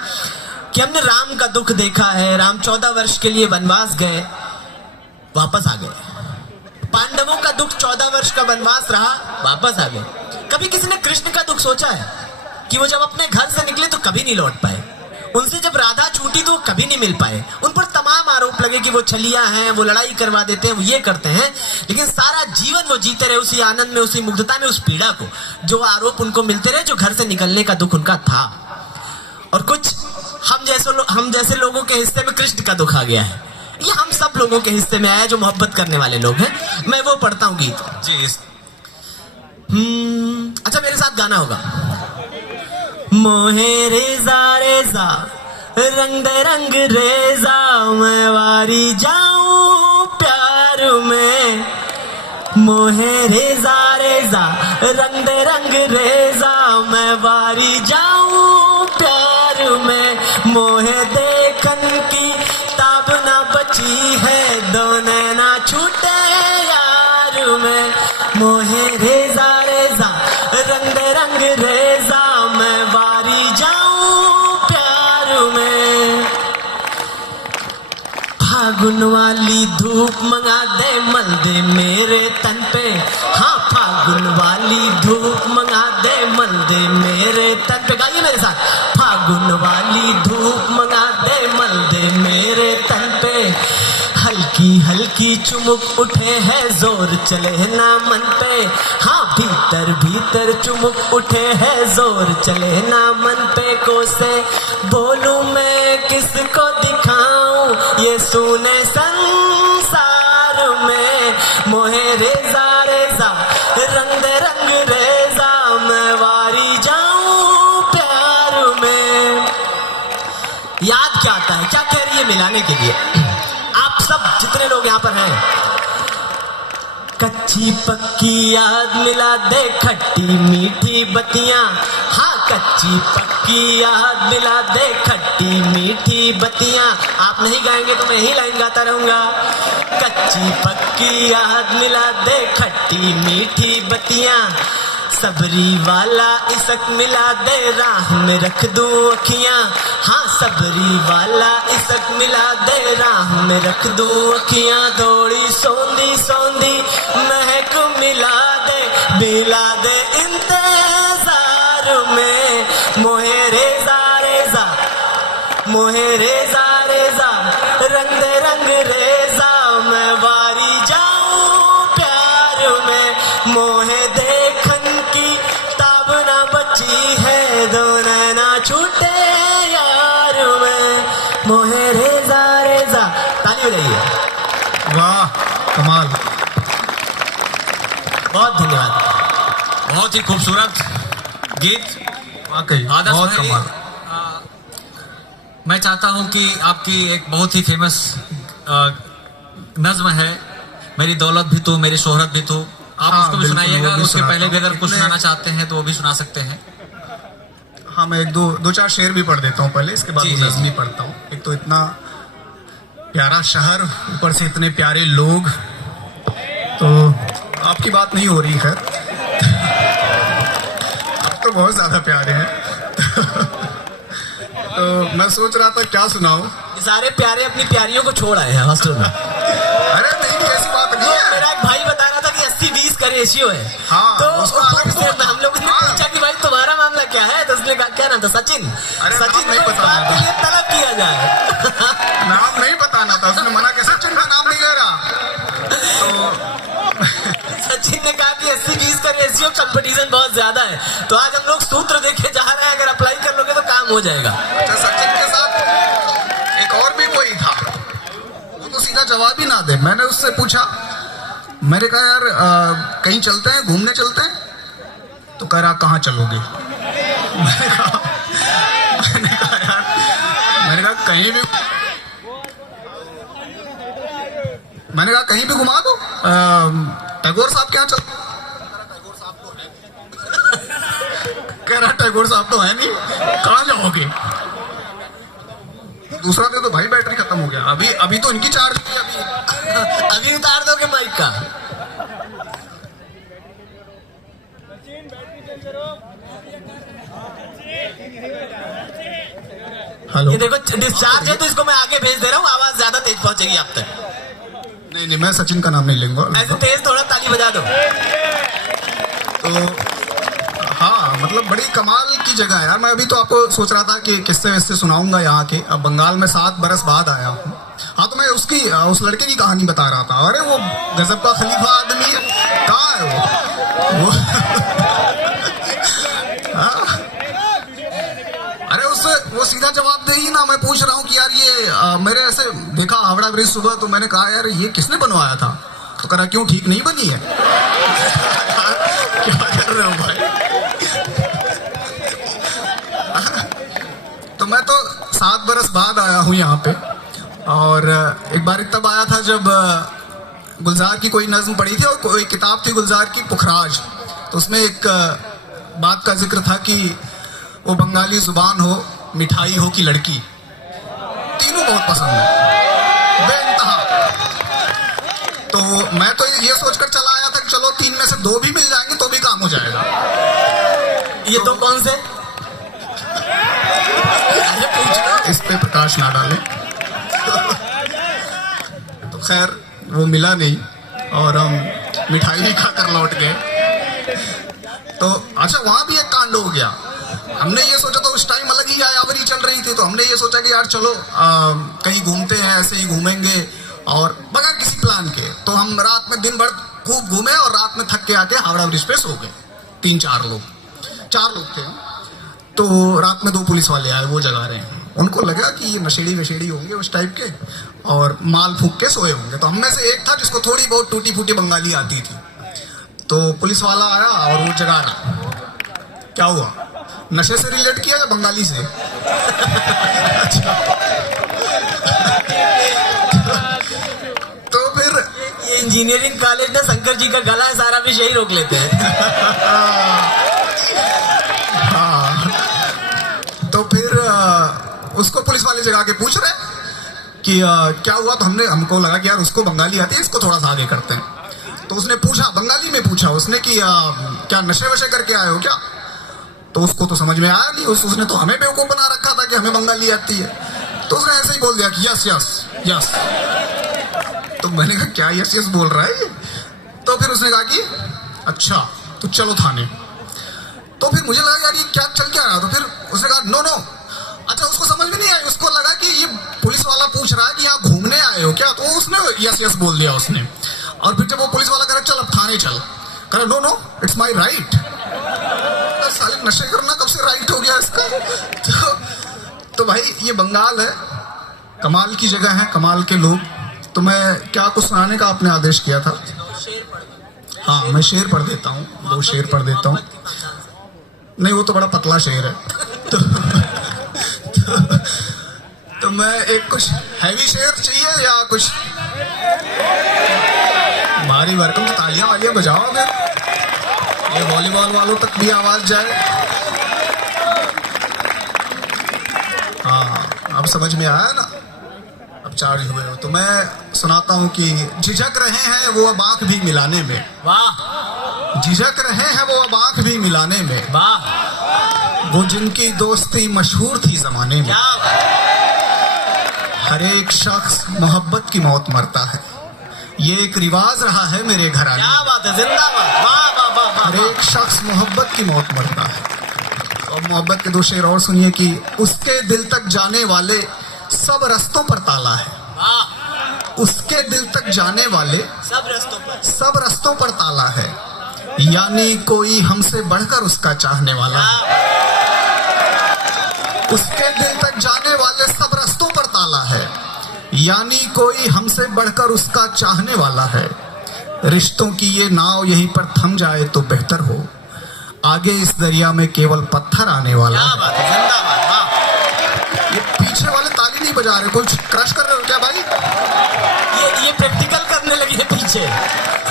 कि हमने राम का दुख देखा है। राम 14 वर्ष के लिए वनवास गए, वापस आ गए। पांडवों का दुख 14 वर्ष का वनवास रहा, वापस आ गए। कभी किसी ने कृष्ण का दुख सोचा है कि वो जब अपने घर से निकले तो कभी नहीं लौट पाए। उनसे जब राधा छूटी तो वो कभी नहीं मिल पाए। उन पर तमाम आरोप लगे कि वो छलिया हैं, वो लड़ाई करवा देते हैं, वो ये करते हैं, लेकिन सारा जीवन वो जीते रहे उसी आनंद में, उसी मुग्धता में, उस पीड़ा को, जो आरोप उनको मिलते रहे, जो घर से निकलने का दुख उनका था। और कुछ हम जैसे लोगों के हिस्से में कृष्ण का दुख आ गया है। ये हम सब लोगों के हिस्से में आया जो मोहब्बत करने वाले लोग हैं। मैं वो पढ़ता हूँ गीत जी। अच्छा, मेरे साथ गाना होगा। मोहे रेजा रेजा रंग रंग रेजा, मैं वारी जाऊं प्यार में। मोहे रेजा रेजा रंग रंग रेजा, मैं वारी जाऊं प्यार में। मोहे देखन की ताब ना बची है, दोनों ना छूटे यार में। मोहे रेजा रेजा रंग रंग रेजा, मैं वारी जाऊं प्यार में। फागुन वाली धूप मंगा दे, मल दे मेरे तन पे। हाँ, फागुन वाली धूप मंगा दे, मल दे मेरे तन पे। गाइए मेरे साथ। फागुन वाली धूप मंगा दे, मल दे मेरे तन पे। हल्की हल्की चुमुक उठे है जोर चले ना मन पे, हाँ भीतर भीतर चुमुक उठे है जोर चले ना मन पे, कोसे बोलूं मैं किसको दिखाऊं ये सुने संसार में, मोहे रेजा रेजा रंग रंग रेजा मैं वारी जाऊं प्यार में। याद क्या आता है, क्या कह रही है मिलाने के लिए? आप सब जितने लोग यहाँ पर हैं, कच्ची पक्की याद मिला दे खट्टी मीठी बत्तियां, हाँ कच्ची पक्की याद मिला दे खट्टी मीठी बत्तियां। आप नहीं गाएंगे तो मैं ही लाइन गाता रहूंगा। कच्ची पक्की याद मिला दे खट्टी मीठी बत्तियां, सबरी वाला इसक मिला दे राह में रख दूं अखियां, हाँ सबरी वाला इसक मिला दे राह में रख दूं अखियां, थोड़ी सौंधी सौंधी महक मिला दे इंतजार में, मोहे रेजा रेजा मोहे रेजा रेजा रंग दे रंग रेजा मैं वारी जाऊं प्यार में, मोहे देखन की ताब ना बची है दो नैना छूटे यार में, मोहे रेजा रेजा। ताली बजाइए। वाह कमाल, बहुत धन्यवाद। बहुत ही खूबसूरत गीत। वाकई आदर्श बहुत भाई, कमाल। मैं चाहता हूं कि आपकी एक बहुत ही फेमस नज्म है, मेरी दौलत भी तू मेरी शोहरत भी तू, आप हाँ, उसको भी बिल्कुल, सुनाइएगा। वो भी उसके सुनाता पहले भी हूँ। अगर कुछ इतने- सुनाना चाहते हैं तो वो भी सुना सकते हैं। हाँ, मैं एक दो चार शेर भी पढ़ देता हूँ पहले, इसके बाद जी, वो जी, नज़्म भी पढ़ता हूँ। एक तो इतना प्यारा शहर, ऊपर से इतने प्यारे लोग, तो आपकी बात नहीं हो रही खैर आप तो बहुत ज्यादा प्यारे हैं तो मैं सोच रहा था क्या सुनाऊं। सारे प्यारे अपनी प्यारियों को छोड़ आए हैं हॉस्टल में। अरे नहीं, ऐसी बात नहीं है। मेरा एक भाई बता रहा था कि 80-20 का रेशियो है। हाँ, तो उसका अलग उससे सोच। हम लोगों ने हाँ। पूछा कि भाई तुम्हारा मामला क्या है, तो उसने कहा क्या नाम था, सचिन। अरे नाम सचिन नहीं को पता बात मुझे। के लिए तलब किया जाए। नाम नहीं बताना था, उसने मना किया, सचिन का नाम नहीं ले रहा। तो सचिन ने कहा कि 80-20 का रेशियो, कंपटीशन बहुत ज्यादा है, तो आज हम लोग सूत्र देखे जा रहे हैं, अगर अप्लाई कर लोगे तो काम हो जाएगा। अच्छा, सचिन के साथ एक और भी कोई था, वो तो सीधा जवाब ही ना दे। मैंने उससे पूछा, मैंने कहा यार कहीं चलते हैं, घूमने चलते हैं, तो कह रहा कहाँ चलोगे। मैंने कहा यार, मैंने कहा कहीं भी, मैंने कहा कहीं भी घुमा दो, टैगोर साहब के यहाँ चल। कह रहा टैगोर साहब तो है नहीं, कहाँ जाओगे। दूसरा दिन तो भाई बैटरी खत्म हो गया। अभी तो इनकी चार्ज थी, अभी उतार दोगे माइक का। हेलो। ये देखो डिस्चार्ज है, तो इसको मैं आगे भेज दे रहा हूँ, आवाज ज्यादा तेज पहुंचेगी आप तक। नहीं नहीं, मैं सचिन का नाम नहीं लूंगा। ऐसे तेज थोड़ा ताली बजा दो। तो हाँ, मतलब बड़ी कमाल की जगह है यार। मैं अभी तो आपको सोच रहा था कि किस्से विस्से सुनाऊंगा यहाँ के। अब बंगाल में 7 बरस बाद आया हूँ। हाँ, तो मैं उस लड़के की कहानी बता रहा था। अरे वो गजब का खलीफा आदमी है, कहाँ है वो हाँ? अरे उससे वो सीधा जवाब दे ही ना। मैं पूछ रहा हूँ कि यार ये मेरे ऐसे देखा हावड़ा ब्रिज सुबह, तो मैंने कहा यार ये किसने बनवाया था, तो कह रहा क्यों ठीक नहीं बनी है। क्या कर रहे हो भाई। तो मैं तो 7 बरस बाद आया हूँ यहाँ पे, और एक बार तब आया था जब गुलजार की कोई नज्म पढ़ी थी, और कोई किताब थी गुलजार की पुखराज। तो उसमें एक बात का जिक्र था कि वो बंगाली जुबान हो, मिठाई हो कि लड़की, तीनों बहुत पसंद है बेइंतहा। तो मैं तो ये सोचकर चला आया था कि चलो 3 में से 2 भी मिल जाएंगे तो भी काम हो जाएगा। ये तो कौन से? अरे पूछना। इस पे प्रकाश ना डाले। तो खैर वो मिला नहीं, और हम मिठाई भी खाकर लौट गए। तो अच्छा, वहां भी एक कांड हो गया। हमने ये सोचा था, उस टाइम अलग ही आयावरी चल रही थी, तो हमने ये सोचा कि यार चलो कहीं घूमते हैं, ऐसे ही घूमेंगे और बगैर किसी प्लान के। तो हम रात में दिन भर खूब घूमे और रात में थक के आके हावड़ा ब्रिज पे सो गए। 3-4 लोग, 4 लोग थे हम। तो रात में 2 पुलिस वाले आए, वो जगा रहे हैं। उनको लगा कि ये नशेड़ी वशेड़ी होंगे उस टाइप के और माल फूक के सोए होंगे। तो हम में से एक था जिसको थोड़ी बहुत टूटी फूटी बंगाली आती थी। तो पुलिस वाला आया और वो जगा रहा। क्या हुआ, नशे से रिलेट किया या बंगाली से? अच्छा। तो फिर ये इंजीनियरिंग कॉलेज ना शंकर जी का गला है सारा भी यही रोक लेते हैं। हाँ। तो फिर उसको पुलिस वाले जगा के पूछ रहे कि क्या हुआ। तो हमको लगा कि यार उसको बंगाली आती है, इसको थोड़ा सा आगे करते हैं। तो उसने पूछा, बंगाली में पूछा उसने कि क्या नशे वशे करके आए हो क्या? तो उसको तो समझ में आया नहीं। उसने तो हमें बेवकूफ बना रखा था कि हमें बंगाली आती है। तो उसने ऐसे ही बोल दिया कि यस यस यस। तो मैंने कहा क्या यस यस बोल रहा है? तो फिर उसने कहा कि अच्छा तो चलो थाने। तो फिर मुझे लगा यार ये क्या चल क्या रहा। तो फिर उसने कहा नो नो। अच्छा, उसको समझ में नहीं आई। उसको लगा कि ये पुलिस वाला पूछ रहा है कि यहाँ घूमने आए हो क्या। तो उसने यस यस बोल दिया उसने। और फिर जब वो पुलिस वाला कह रहा चल अब थाने चल, कह रहा no no it's my right. साले नशे करना कब से राइट हो गया इसका? तो भाई ये बंगाल है, कमाल की जगह है, कमाल के लोग। तो मैं क्या कुछ सुनाने का आपने आदेश किया था? हाँ, मैं शेर पढ़ देता हूँ, 2 शेर पढ़ देता हूँ। नहीं, वो तो बड़ा पतला शेर है। तो मैं एक कुछ हैवी शेर चाहिए या कुछ भारी भरकम? तो तालियां वालियां बजाओ अगर ये वॉलीबॉल वालों तक भी आवाज जाए। हाँ, अब समझ में आया ना, अब चार्ज हुए हो। तो मैं सुनाता हूँ कि झिझक रहे हैं वो अब आंख भी मिलाने में। वाह। झिझक रहे हैं वो अब आंख भी मिलाने में। वाह। वो जिनकी दोस्ती मशहूर थी जमाने में। क्या हर एक शख्स मोहब्बत की मौत मरता है, ये एक रिवाज रहा है मेरे घराने। क्या बात है, जिंदाबाद। वाह वाह वाह वाह। हर एक शख्स मोहब्बत की मौत मरता है। और मोहब्बत के 2 शेर और सुनिए कि उसके दिल तक जाने वाले सब रास्तों पर ताला है। वाह। उसके दिल तक जाने वाले सब रास्तों पर ताला है, यानी कोई हमसे बढ़कर उसका चाहने वाला है। उसके दिल तक जाने वाले सब रास्तों पर ताला है, यानी कोई हमसे बढ़कर उसका चाहने वाला है। रिश्तों की ये नाव यहीं पर थम जाए तो बेहतर हो, आगे इस दरिया में केवल पत्थर आने वाला है। बात है, जिंदाबाद। वाह। ये पीछे वाले ताली नहीं बजा रहे, कुछ क्रश कर रहे हो क्या भाई? ये प्रैक्टिकल करने लगी है पीछे।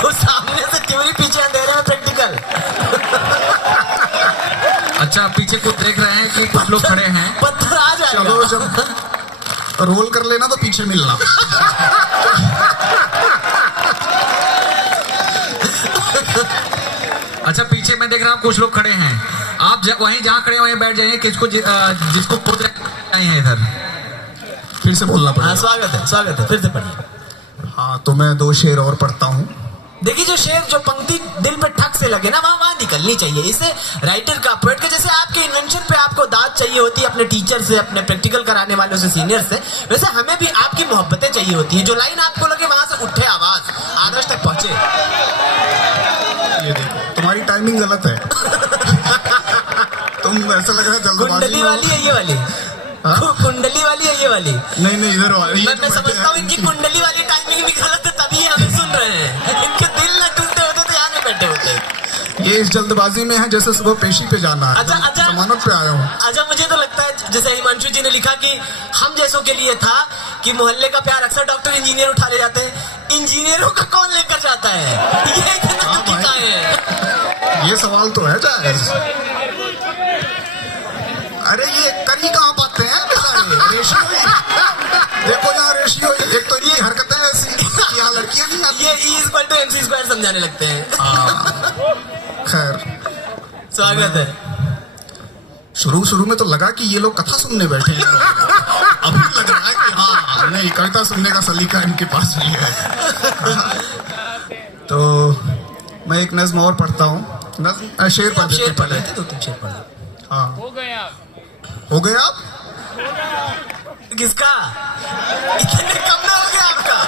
वो सामने से थ्योरी, पीछे अंधेरे में प्रैक्टिकल। अच्छा, पीछे को देख रहे हैं कि कुछ लोग खड़े हैं। पत्थर आ जाएगा। चलो, जब रोल कर लेना तो पीछे मिलना। अच्छा, पीछे मैं देख रहा हूँ कुछ लोग खड़े हैं। आप वहीं जहाँ खड़े हैं वहीं बैठ जाइए। जिसको पूछ रहे हैं इधर फिर से बोलना पड़ेगा। स्वागत है, फिर से पढ़िए। हाँ, तो मैं 2 शेर और पढ़ता हूँ। देखिए, जो शेर, जो पंक्ति दिल पे ठक से लगे ना, वहां निकलनी चाहिए। इसे राइटर का, पोएट का, जैसे आपके इन्वेंशन पे आपको दाद चाहिए होती है अपने टीचर से, अपने प्रैक्टिकल कराने वालों से, सीनियर से, वैसे हमें भी आपकी मोहब्बतें चाहिए होती हैं। जो लाइन आपको लगे वहां से उठे आवाज, आदर्श तक पहुंचे। ये देखो, तुम्हारी टाइमिंग गलत है। तुम ऐसा लग रहा है जल्दबाजी कुंडली वाली है ये वाली। कुंडली वाली है ये वाली। नहीं, इधर वाली। मैं समझता हूँ इनकी कुंडली वाली टाइमिंग भी गलत है, तभी हमें सुन रहे हैं। इनके दिल न टूटे होते तो यहाँ नहीं बैठे होते। ये इस जल्दबाजी में है जैसे सुबह पेशी पे जाना है। अच्छा, जमानत पे आया हूँ। अच्छा, मुझे तो लगता है जैसे हिमांशु जी ने लिखा कि हम जैसों के लिए था कि मोहल्ले का प्यार अक्सर डॉक्टर इंजीनियर उठा ले जाते हैं, इंजीनियरों का कौन लेकर जाता है? ये इतना दुखी है। ये सवाल तो है जायज। अरे ये करी कहाँ पाते हैं बेचारे? रेशियो देखो यहाँ, रेशियो। एक तो ये हरकतें ऐसी कि यहाँ लड़कियां नहीं आती। ये E=MC² समझाने लगते हैं। खैर, स्वागत है। शुरू में तो लगा कि ये लोग कथा सुनने बैठे हैं। अभी लग रहा है कि हाँ, नहीं, कविता सुनने का सलीका इनके पास भी है। तो मैं एक नज्म और पढ़ता हूँ। शेर पढ़ देते पहले। हाँ, हो गया आप? किसका? इतने कम में हो गया आपका?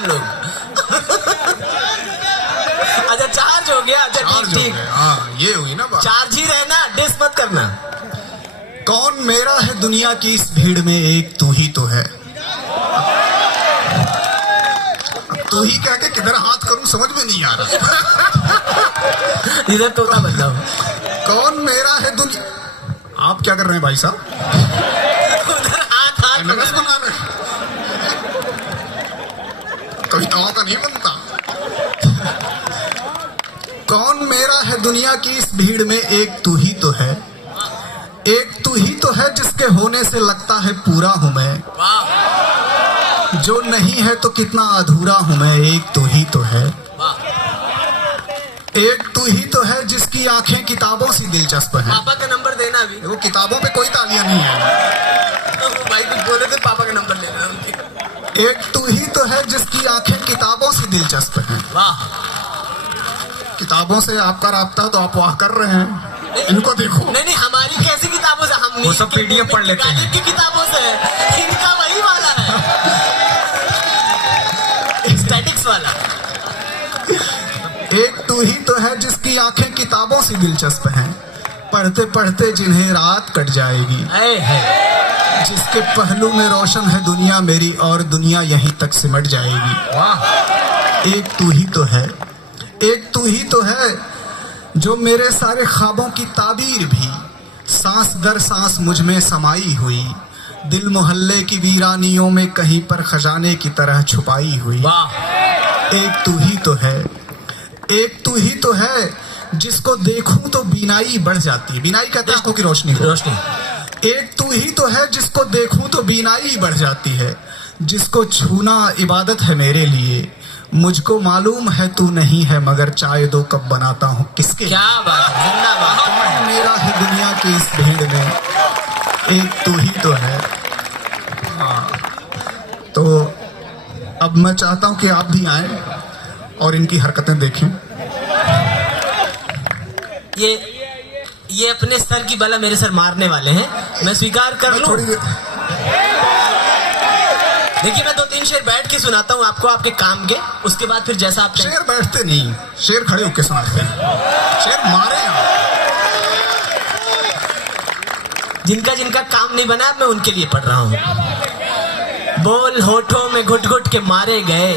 हम लोग। अच्छा चार्ज हो गया। अच्छा चार्ज हो ठीक गए। हाँ, ये हुई ना बात। चार्ज ही रहना, डिस मत करना। कौन मेरा है दुनिया की इस भीड़ में, एक तू ही तो है। अब तू ही कह के किधर हाथ करूं समझ में नहीं आ रहा। इधर तोता बदला हो। कौन मेरा है दुनिया। आप क्या कर रहे हैं भाई साहब? उधर हाथ हाथ एमएस बना रहे हैं। कविताओं का नहीं बनता। कौन मेरा है दुनिया की इस भीड़ में, एक तू ही तो है। एक तू ही तो है जिसके होने से लगता है पूरा हूं मैं। वाह जो नहीं है तो कितना अधूरा हूं मैं, एक तू ही तो है। वाह। एक तू ही तो है जिसकी आंखें किताबों से दिलचस्प हैं। पापा का नंबर देना अभी। वो किताबों पे कोई तालियां नहीं है। तो भाई कुछ बोले थे, पापा का नंबर लेना उनके। एक तू ही तो है जिसकी आंखें किताबों से दिलचस्प हैं। वाह। किताबों से आपका राब्ता तो आप वाह कर रहे हैं। इनको देखो। नहीं हमारी कैसी किताबों से, हम वो सब PDF पढ़ लेते हैं। की किताबों से है। इनका वही वाला है, स्टैटिक्स वाला। एक तू ही तो है जिसकी आंखें किताबों से दिलचस्प हैं, पढ़ते पढ़ते जिन्हें रात कट जाएगी। है। जिसके पहलू में रोशन है दुनिया मेरी, और दुनिया यहीं तक सिमट जाएगी। वाह। एक तू ही तो है। एक तू ही तो है जो मेरे सारे ख्वाबों की ताबीर भी सांस दर सांस मुझ में समाई हुई, दिल मोहल्ले की वीरानियों में कहीं पर खजाने की तरह छुपाई हुई। वाह। एक तू ही तो है। एक तू ही तो है जिसको देखूं तो बीनाई बढ़ जाती है। बीनाई कहते हैं आंखों की रोशनी को। रोशनी। एक तू ही तो है जिसको देखूं तो बीनाई बढ़ जाती है, जिसको छूना इबादत है मेरे लिए। मुझको मालूम है तू नहीं है, मगर चाय दो कब बनाता हूँ किसके। क्या बात है, जिंदाबाद। कौन मेरा है दुनिया की इस भीड़ में, एक तू ही तो है। हाँ, तो अब मैं चाहता हूं कि आप भी आए और इनकी हरकतें देखें। ये अपने सर की बला मेरे सर मारने वाले हैं, मैं स्वीकार कर लूं। थोड़ी देखिए मैं 2-3 शेर बैठ के सुनाता हूँ आपको, आपके काम के, उसके बाद फिर जैसा आप शेर बैठते नहीं, शेर खड़े होके सुनाते हैं। शेर मारे हैं। जिनका जिनका काम नहीं बना मैं उनके लिए पढ़ रहा हूँ। बोल होठों में घुट घुट के मारे गए,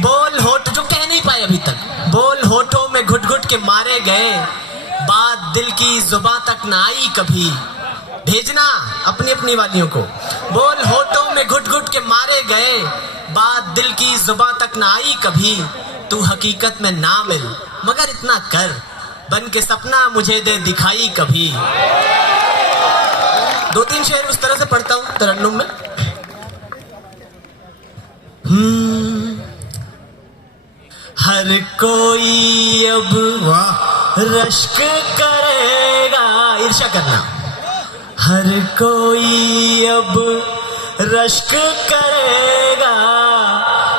बोल होठ जो कह नहीं पाए अभी तक, बोल होठों में घुट घुट के मारे गए, बात दिल की जुबां तक ना आई कभी। भेजना अपनी अपनी वालियों को। बोल होठों में घुट घुट के मारे गए, बात दिल की जुबां तक ना आई कभी। तू हकीकत में ना मिल मगर इतना कर, बन के सपना मुझे दे दिखाई कभी। 2-3 शेर उस तरह से पढ़ता हूं तरन्नुम में। हर कोई अब वाह, रश्क करेगा, ईर्ष्या करना। हर कोई अब रश्क करेगा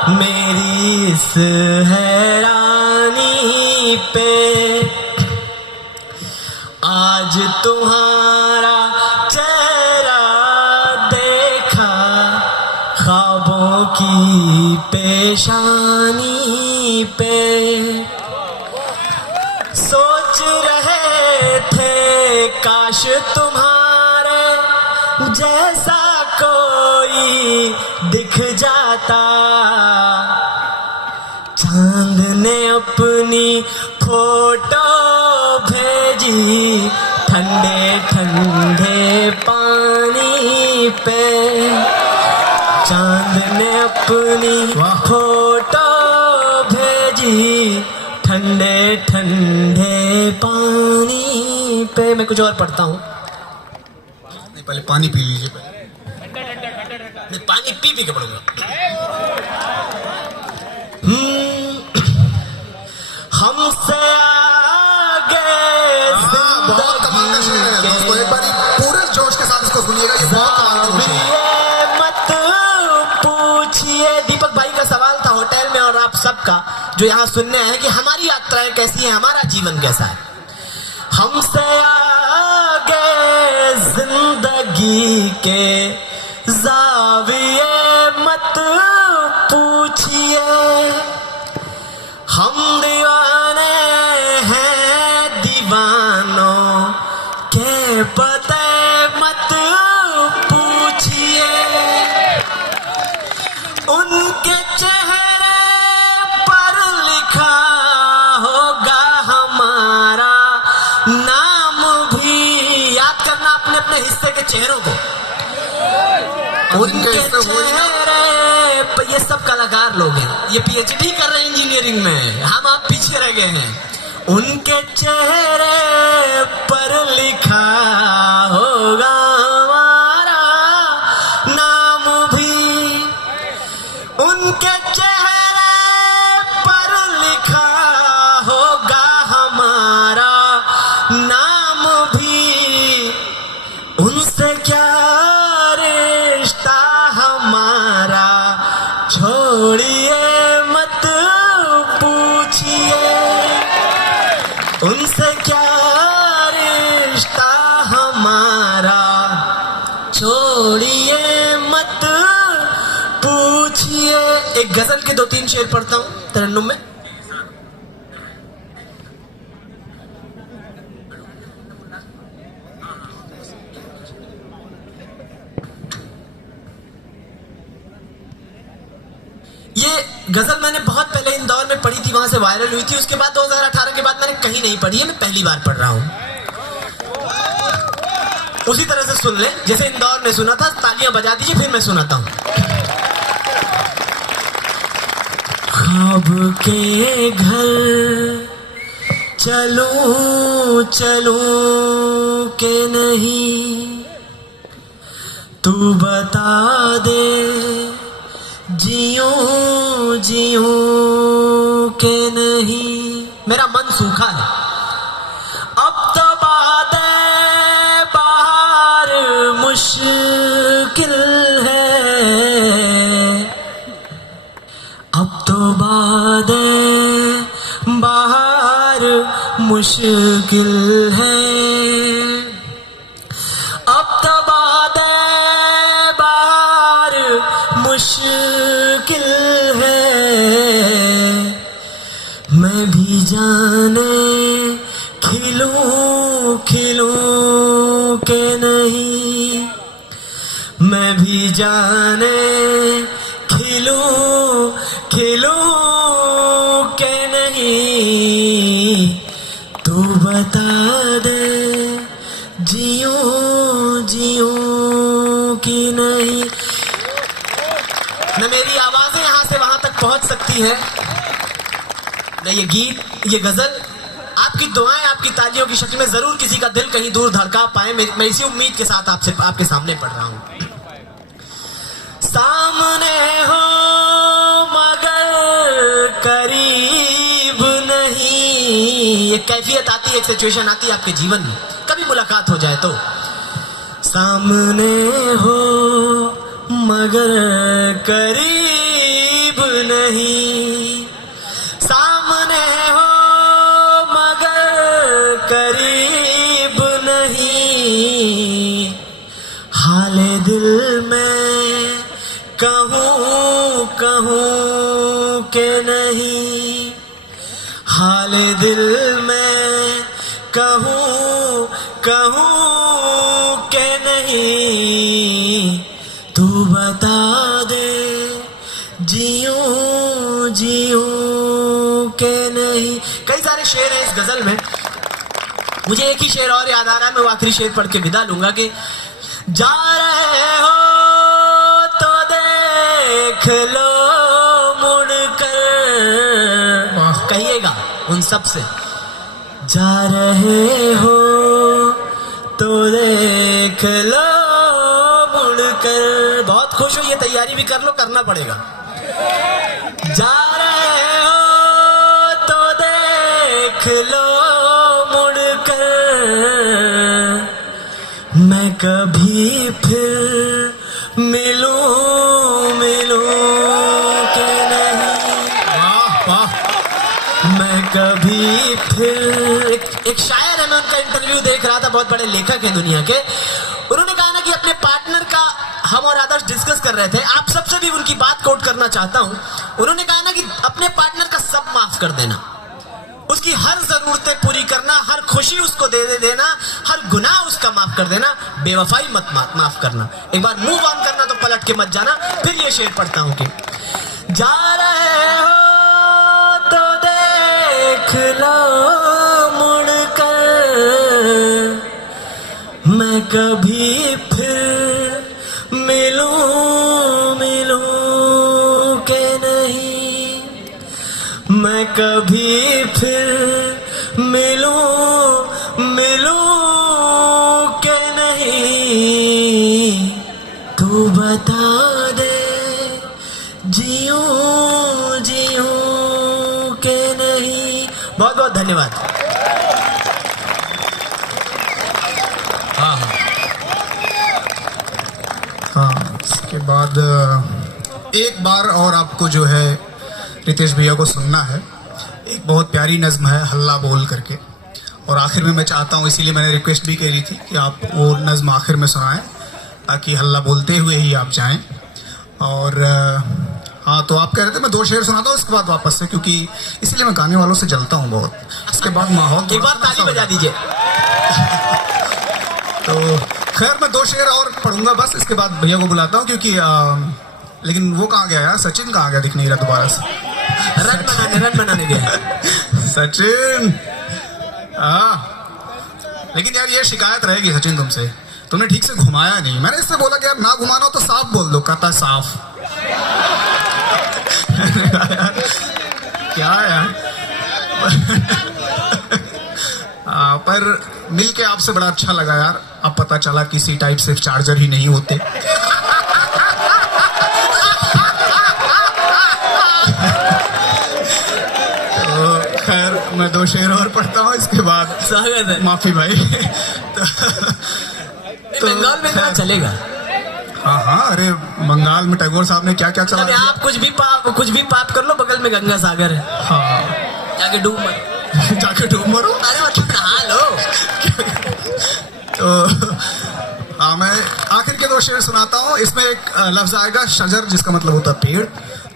मेरी इस हैरानी पे। आज तुम्हारा चेहरा देखा ख्वाबों की पेशानी पे, सोच रहे थे काश तुम्हारे जैसा कोई दिख जाता। चांद ने अपनी फोटो भेजी ठंडे ठंडे पानी पे। चांद ने अपनी फोटो भेजी ठंडे ठंडे पानी पे। मैं कुछ और पढ़ता हूँ। पहले पानी पी लीजिए। मैं पानी पी के पढ़ूंगा। हमसे आगे बहुत कमाल का शेर है दोस्तों, एक बार पूरे जोश के साथ इसको सुनिएगा। ये बहुत कमाल का शेर है। मत पूछिए, दीपक भाई का सवाल था होटल में और आप सबका जो यहाँ सुनने आए कि हमारी यात्राएं कैसी हैं, हमारा जीवन कैसा है। हमसे आगे जिंदगी के जाविये मत दूसरे के चेहरों को। जिनका उनके इसमें हो ही ना। चेहरे पर, ये सब कलाकार लोग हैं, ये पीएचडी कर रहे हैं इंजीनियरिंग में, हम आप पीछे रह गए हैं। उनके चेहरे पर लिखा होगा हमारा नाम भी, उनके चेहरे पर लिखा होगा हमारा नाम भी। उनसे क्या रिश्ता हमारा छोड़िए मत पूछिए, उनसे क्या रिश्ता हमारा छोड़िए मत पूछिए। एक गजल के 2-3 शेर पढ़ता हूं तरन्नुम में। ये गजल मैंने बहुत पहले इंदौर में पढ़ी थी, वहां से वायरल हुई थी। उसके बाद 2018 के बाद मैंने कहीं नहीं पढ़ी है, मैं पहली बार पढ़ रहा हूं। उसी तरह से सुन ले जैसे इंदौर में सुना था, तालियां बजा दीजिए फिर मैं सुनाता हूं। ख्वाब के घर चलूं चलूं के नहीं, तू बता दे जियूं जियूं के नहीं। मेरा मन सूखा है, अब तो बातें बाहर मुश्किल है, अब तो बातें बाहर मुश्किल है, अब तो बातें बाहर मुश्किल है। मैं भी जाने खिलूं खिलूं के नहीं, मैं भी जाने खिलूं खिलूं के नहीं, तू बता दे जियूं जियूं की नहीं। न मेरी आवाजें यहां से वहां तक पहुंच सकती है, न ये गीत ये गजल। आपकी दुआएं आपकी तालियों की शक्ल में जरूर किसी का दिल कहीं दूर धड़का पाए। मैं इसी उम्मीद के साथ आपके सामने पढ़ रहा हूं। सामने हो मगर करीब नहीं, एक कैफियत आती है, एक सिचुएशन आती है आपके जीवन में, कभी मुलाकात हो जाए तो। सामने हो मगर करीब नहीं, सामने हो मगर करीब नहीं, हाले दिल में कहूँ कहूँ के नहीं, हाले दिल में कहूँ कहूँ के नहीं, तू बता दे जियूं जियूं के नहीं। कई सारे शेर हैं इस गजल में, मुझे एक ही शेर और याद आ रहा है, मैं वो आखिरी शेर पढ़ के विदा लूंगा कि जा रहे हो तो देख लो मुड़ कर, कहिएगा उन सब से, जा रहे हो तो देख लो मुड़ कर। बहुत खुश हो, ये तैयारी भी कर लो, करना पड़ेगा। जा रहे हो तो देख लो मुड़ कर, मैं कभी फिर मिलूं मिलूं के नहीं। वाह वाह, मैं कभी फिर। एक शायर है, मैं उनका इंटरव्यू देख रहा था, बहुत बड़े लेखक हैं दुनिया के। उन्होंने कहा ना कि अपने पार्टनर का, हम और आदर्श डिस्कस कर रहे थे, आप सबसे भी उनकी बात कोट करना चाहता हूं। उन्होंने कहा ना कि अपने पार्टनर का सब माफ कर देना, उसकी हर जरूरतें पूरी करना, हर खुशी उसको दे देना, हर गुनाह उसका माफ कर देना, बेवफाई मत माफ करना। एक बार मूव ऑन करना तो पलट के मत जाना। फिर ये शेर पढ़ता हूं कि जा रहे हो तो देख लो मुड़ कर, मैं कभी फिर मिलूं मिलूं के नहीं, मैं कभी फिर मिलूं मिलूं के नहीं, तू बता दे जीऊं जीऊं के नहीं। बहुत बहुत धन्यवाद। हाँ हाँ हाँ, इसके बाद एक बार और आपको जो है रितेश भैया को सुनना है। एक बहुत प्यारी नज्म है हल्ला बोल करके, और आखिर में मैं चाहता हूँ, इसीलिए मैंने रिक्वेस्ट भी करी थी कि आप वो नज्म आखिर में सुनाएं ताकि हल्ला बोलते हुए ही आप जाएं। और हाँ, तो आप कह रहे थे मैं 2 शेर सुनाता हूँ उसके बाद वापस से, क्योंकि इसीलिए मैं गाने वालों से जलता हूँ बहुत। इसके बाद माहौल एक बार ताली बजा दीजिए। तो खैर मैं 2 शेर और पढ़ूंगा बस, इसके बाद भैया को बुलाता हूँ, क्योंकि लेकिन वो कहाँ गया यार, सचिन कहाँ गया, दिख नहीं रहा दोबारा से। रन बनाने गया सचिन। लेकिन यार ये शिकायत रहेगी सचिन तुमसे, तुमने ठीक से घुमाया नहीं। मैंने इससे बोला कि यार ना घुमाना हो तो साफ बोल दो, कहता साफ। क्या यार। पर मिलके आपसे बड़ा अच्छा लगा यार। अब पता चला कि सी टाइप सिर्फ चार्जर ही नहीं होते। तो खैर मैं 2 शेर और पढ़ता हूँ, इसके बाद स्वागत है। माफी भाई। तो बंगाल में क्या चलेगा? हाँ हाँ, अरे बंगाल में टैगोर साहब ने क्या क्या चला मतलब आप कुछ भी पाप कर लो, बगल में गंगा सागर है। हाँ, जाके डूब मरो। जाके डूब मरो। अरे मतलब नहा लो। तो हाँ, मैं आखिर के 2 शेर सुनाता हूँ। इसमें एक लफ्ज आएगा शजर, जिसका मतलब होता है पेड़।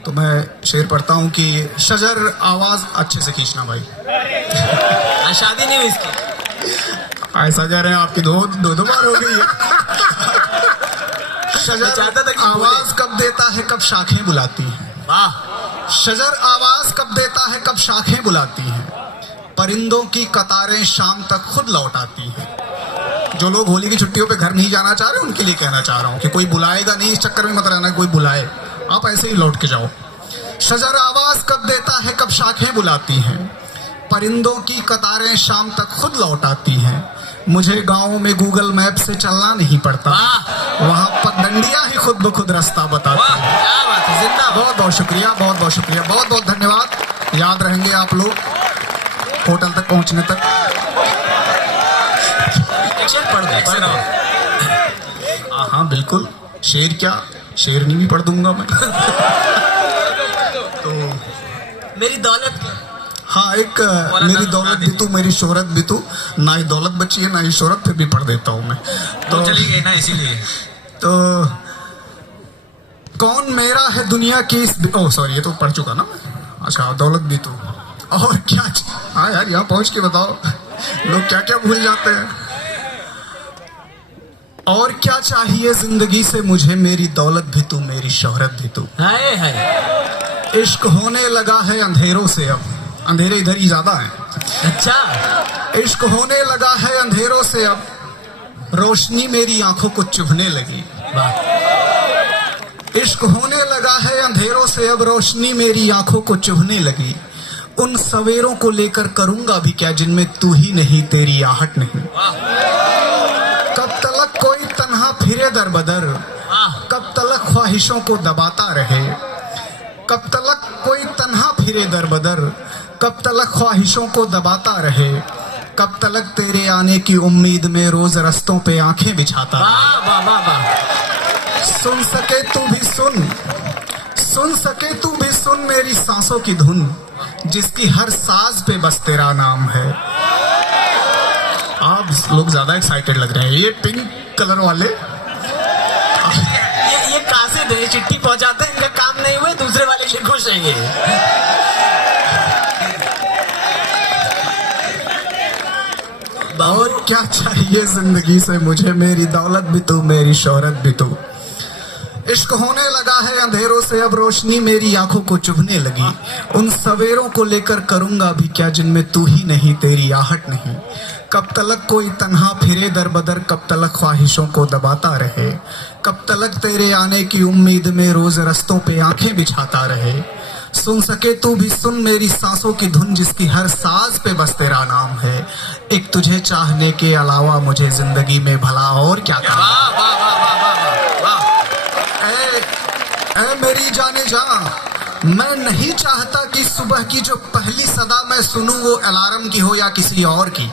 तो मैं शेर पढ़ता हूँ कि शजर आवाज अच्छे से खींचना भाई। शादी नहीं हुई इसकी। ऐसा कह रहे हैं आपकी 2 बार हो गई है। शजर चाहता था कि आवाज कब देता है, कब शाखें बुलाती हैं। वाह। शजर आवाज कब देता है, कब शाखें बुलाती हैं। परिंदों की कतारें शाम तक खुद लौट आती हैं। जो लोग होली की छुट्टियों पे घर नहीं जाना चाह रहे, उनके लिए कहना चाह रहा हूँ कि कोई बुलाएगा नहीं, इस चक्कर में मत रहना कोई बुलाए, आप ऐसे ही लौट के जाओ। शजर आवाज कब देता है, कब शाखें बुलाती हैं। परिंदों की कतारें शाम तक खुद लौट आती हैं। मुझे गाँव में गूगल मैप से चलना नहीं पड़ता, वहाँ पगडंडियां ही खुद ब खुद रास्ता बताती हैं। क्या बात है, जिंदा। बहुत बहुत शुक्रिया, बहुत बहुत शुक्रिया, बहुत बहुत धन्यवाद। याद रहेंगे आप लोग होटल तक पहुंचने तक। एक शेर पढ़ दो। हाँ बिल्कुल, शेर क्या, शेरनी भी पढ़ दूंगा मैं। तो मेरी दौलत क्या? हाँ, एक मेरी दौलत भी तू, मेरी शोहरत भी तू। ना ही दौलत बची है ना ही शोहरत, फिर भी पढ़ देता हूँ मैं। तो चली गई ना, इसीलिए। तो कौन मेरा है दुनिया की इस, ओह सॉरी, ये तो पढ़ चुका ना मैं। अच्छा, दौलत भी तू। और क्या। हाँ यार, यहाँ पहुंच के बताओ लोग क्या क्या भूल जाते हैं। और क्या चाहिए जिंदगी से मुझे, मेरी दौलत भी तू, मेरी शोहरत भी तू। हाय हाय। इश्क होने लगा है अंधेरों से, अब अंधेरे इधर ही ज्यादा है। अच्छा। इश्क होने लगा है अंधेरों से, अब रोशनी मेरी आंखों को चुभने लगी। वाह। इश्क होने लगा है अंधेरों से, अब रोशनी मेरी आंखों को चुभने लगी। उन सवेरों को लेकर करूंगा भी क्या, जिनमें तू ही नहीं, तेरी आहट नहीं। कब तलक कोई तन्हा फिरे दर बदर, कब तलक ख्वाहिशों को दबाता रहे। कब तलक कोई तन्हा फिरे दर बदर, कब तलक ख्वाहिशों को दबाता रहे। कब तलक तेरे आने की उम्मीद में रोज रस्तों पे आंखें बिछाता। वाह वाह वाह वाह। सुन सके तू भी सुन, सुन सके तू भी सुन मेरी सांसों की धुन, जिसकी हर साज पे बस तेरा नाम है। आप लोग ज्यादा एक्साइटेड लग रहे हैं, ये पिंक कलर वाले। ये कासिद है, चिट्ठी पहुंचाते हैं, इनका काम नहीं हुए, दूसरे वाले के लिए खुश रहेंगे। और क्या चाहिए जिंदगी से मुझे, मेरी दौलत भी तू, मेरी शोहरत भी तू। इश्क होने लगा है अंधेरों से, अब रोशनी मेरी आंखों को चुभने लगी। उन सवेरों को लेकर करूंगा भी क्या जिनमें तू ही नहीं, तेरी आहट नहीं। कब तलक कोई तन्हा फिरे दर बदर, कब तलक ख्वाहिशों को दबाता रहे, कब तलक तेरे आने की उम्मीद में रोज रस्तों पे आंखें बिछाता रहे। सुन सके तू भी सुन मेरी सांसों की धुन, जिसकी हर साज पे बस तेरा नाम है। एक तुझे चाहने के अलावा मुझे जिंदगी में भला और क्या काम। वाह वाह वाह वाह वाह वाह। ऐ मेरी जाने जा, मैं नहीं चाहता कि सुबह की जो पहली सदा मैं सुनूं वो अलार्म की हो या किसी और की।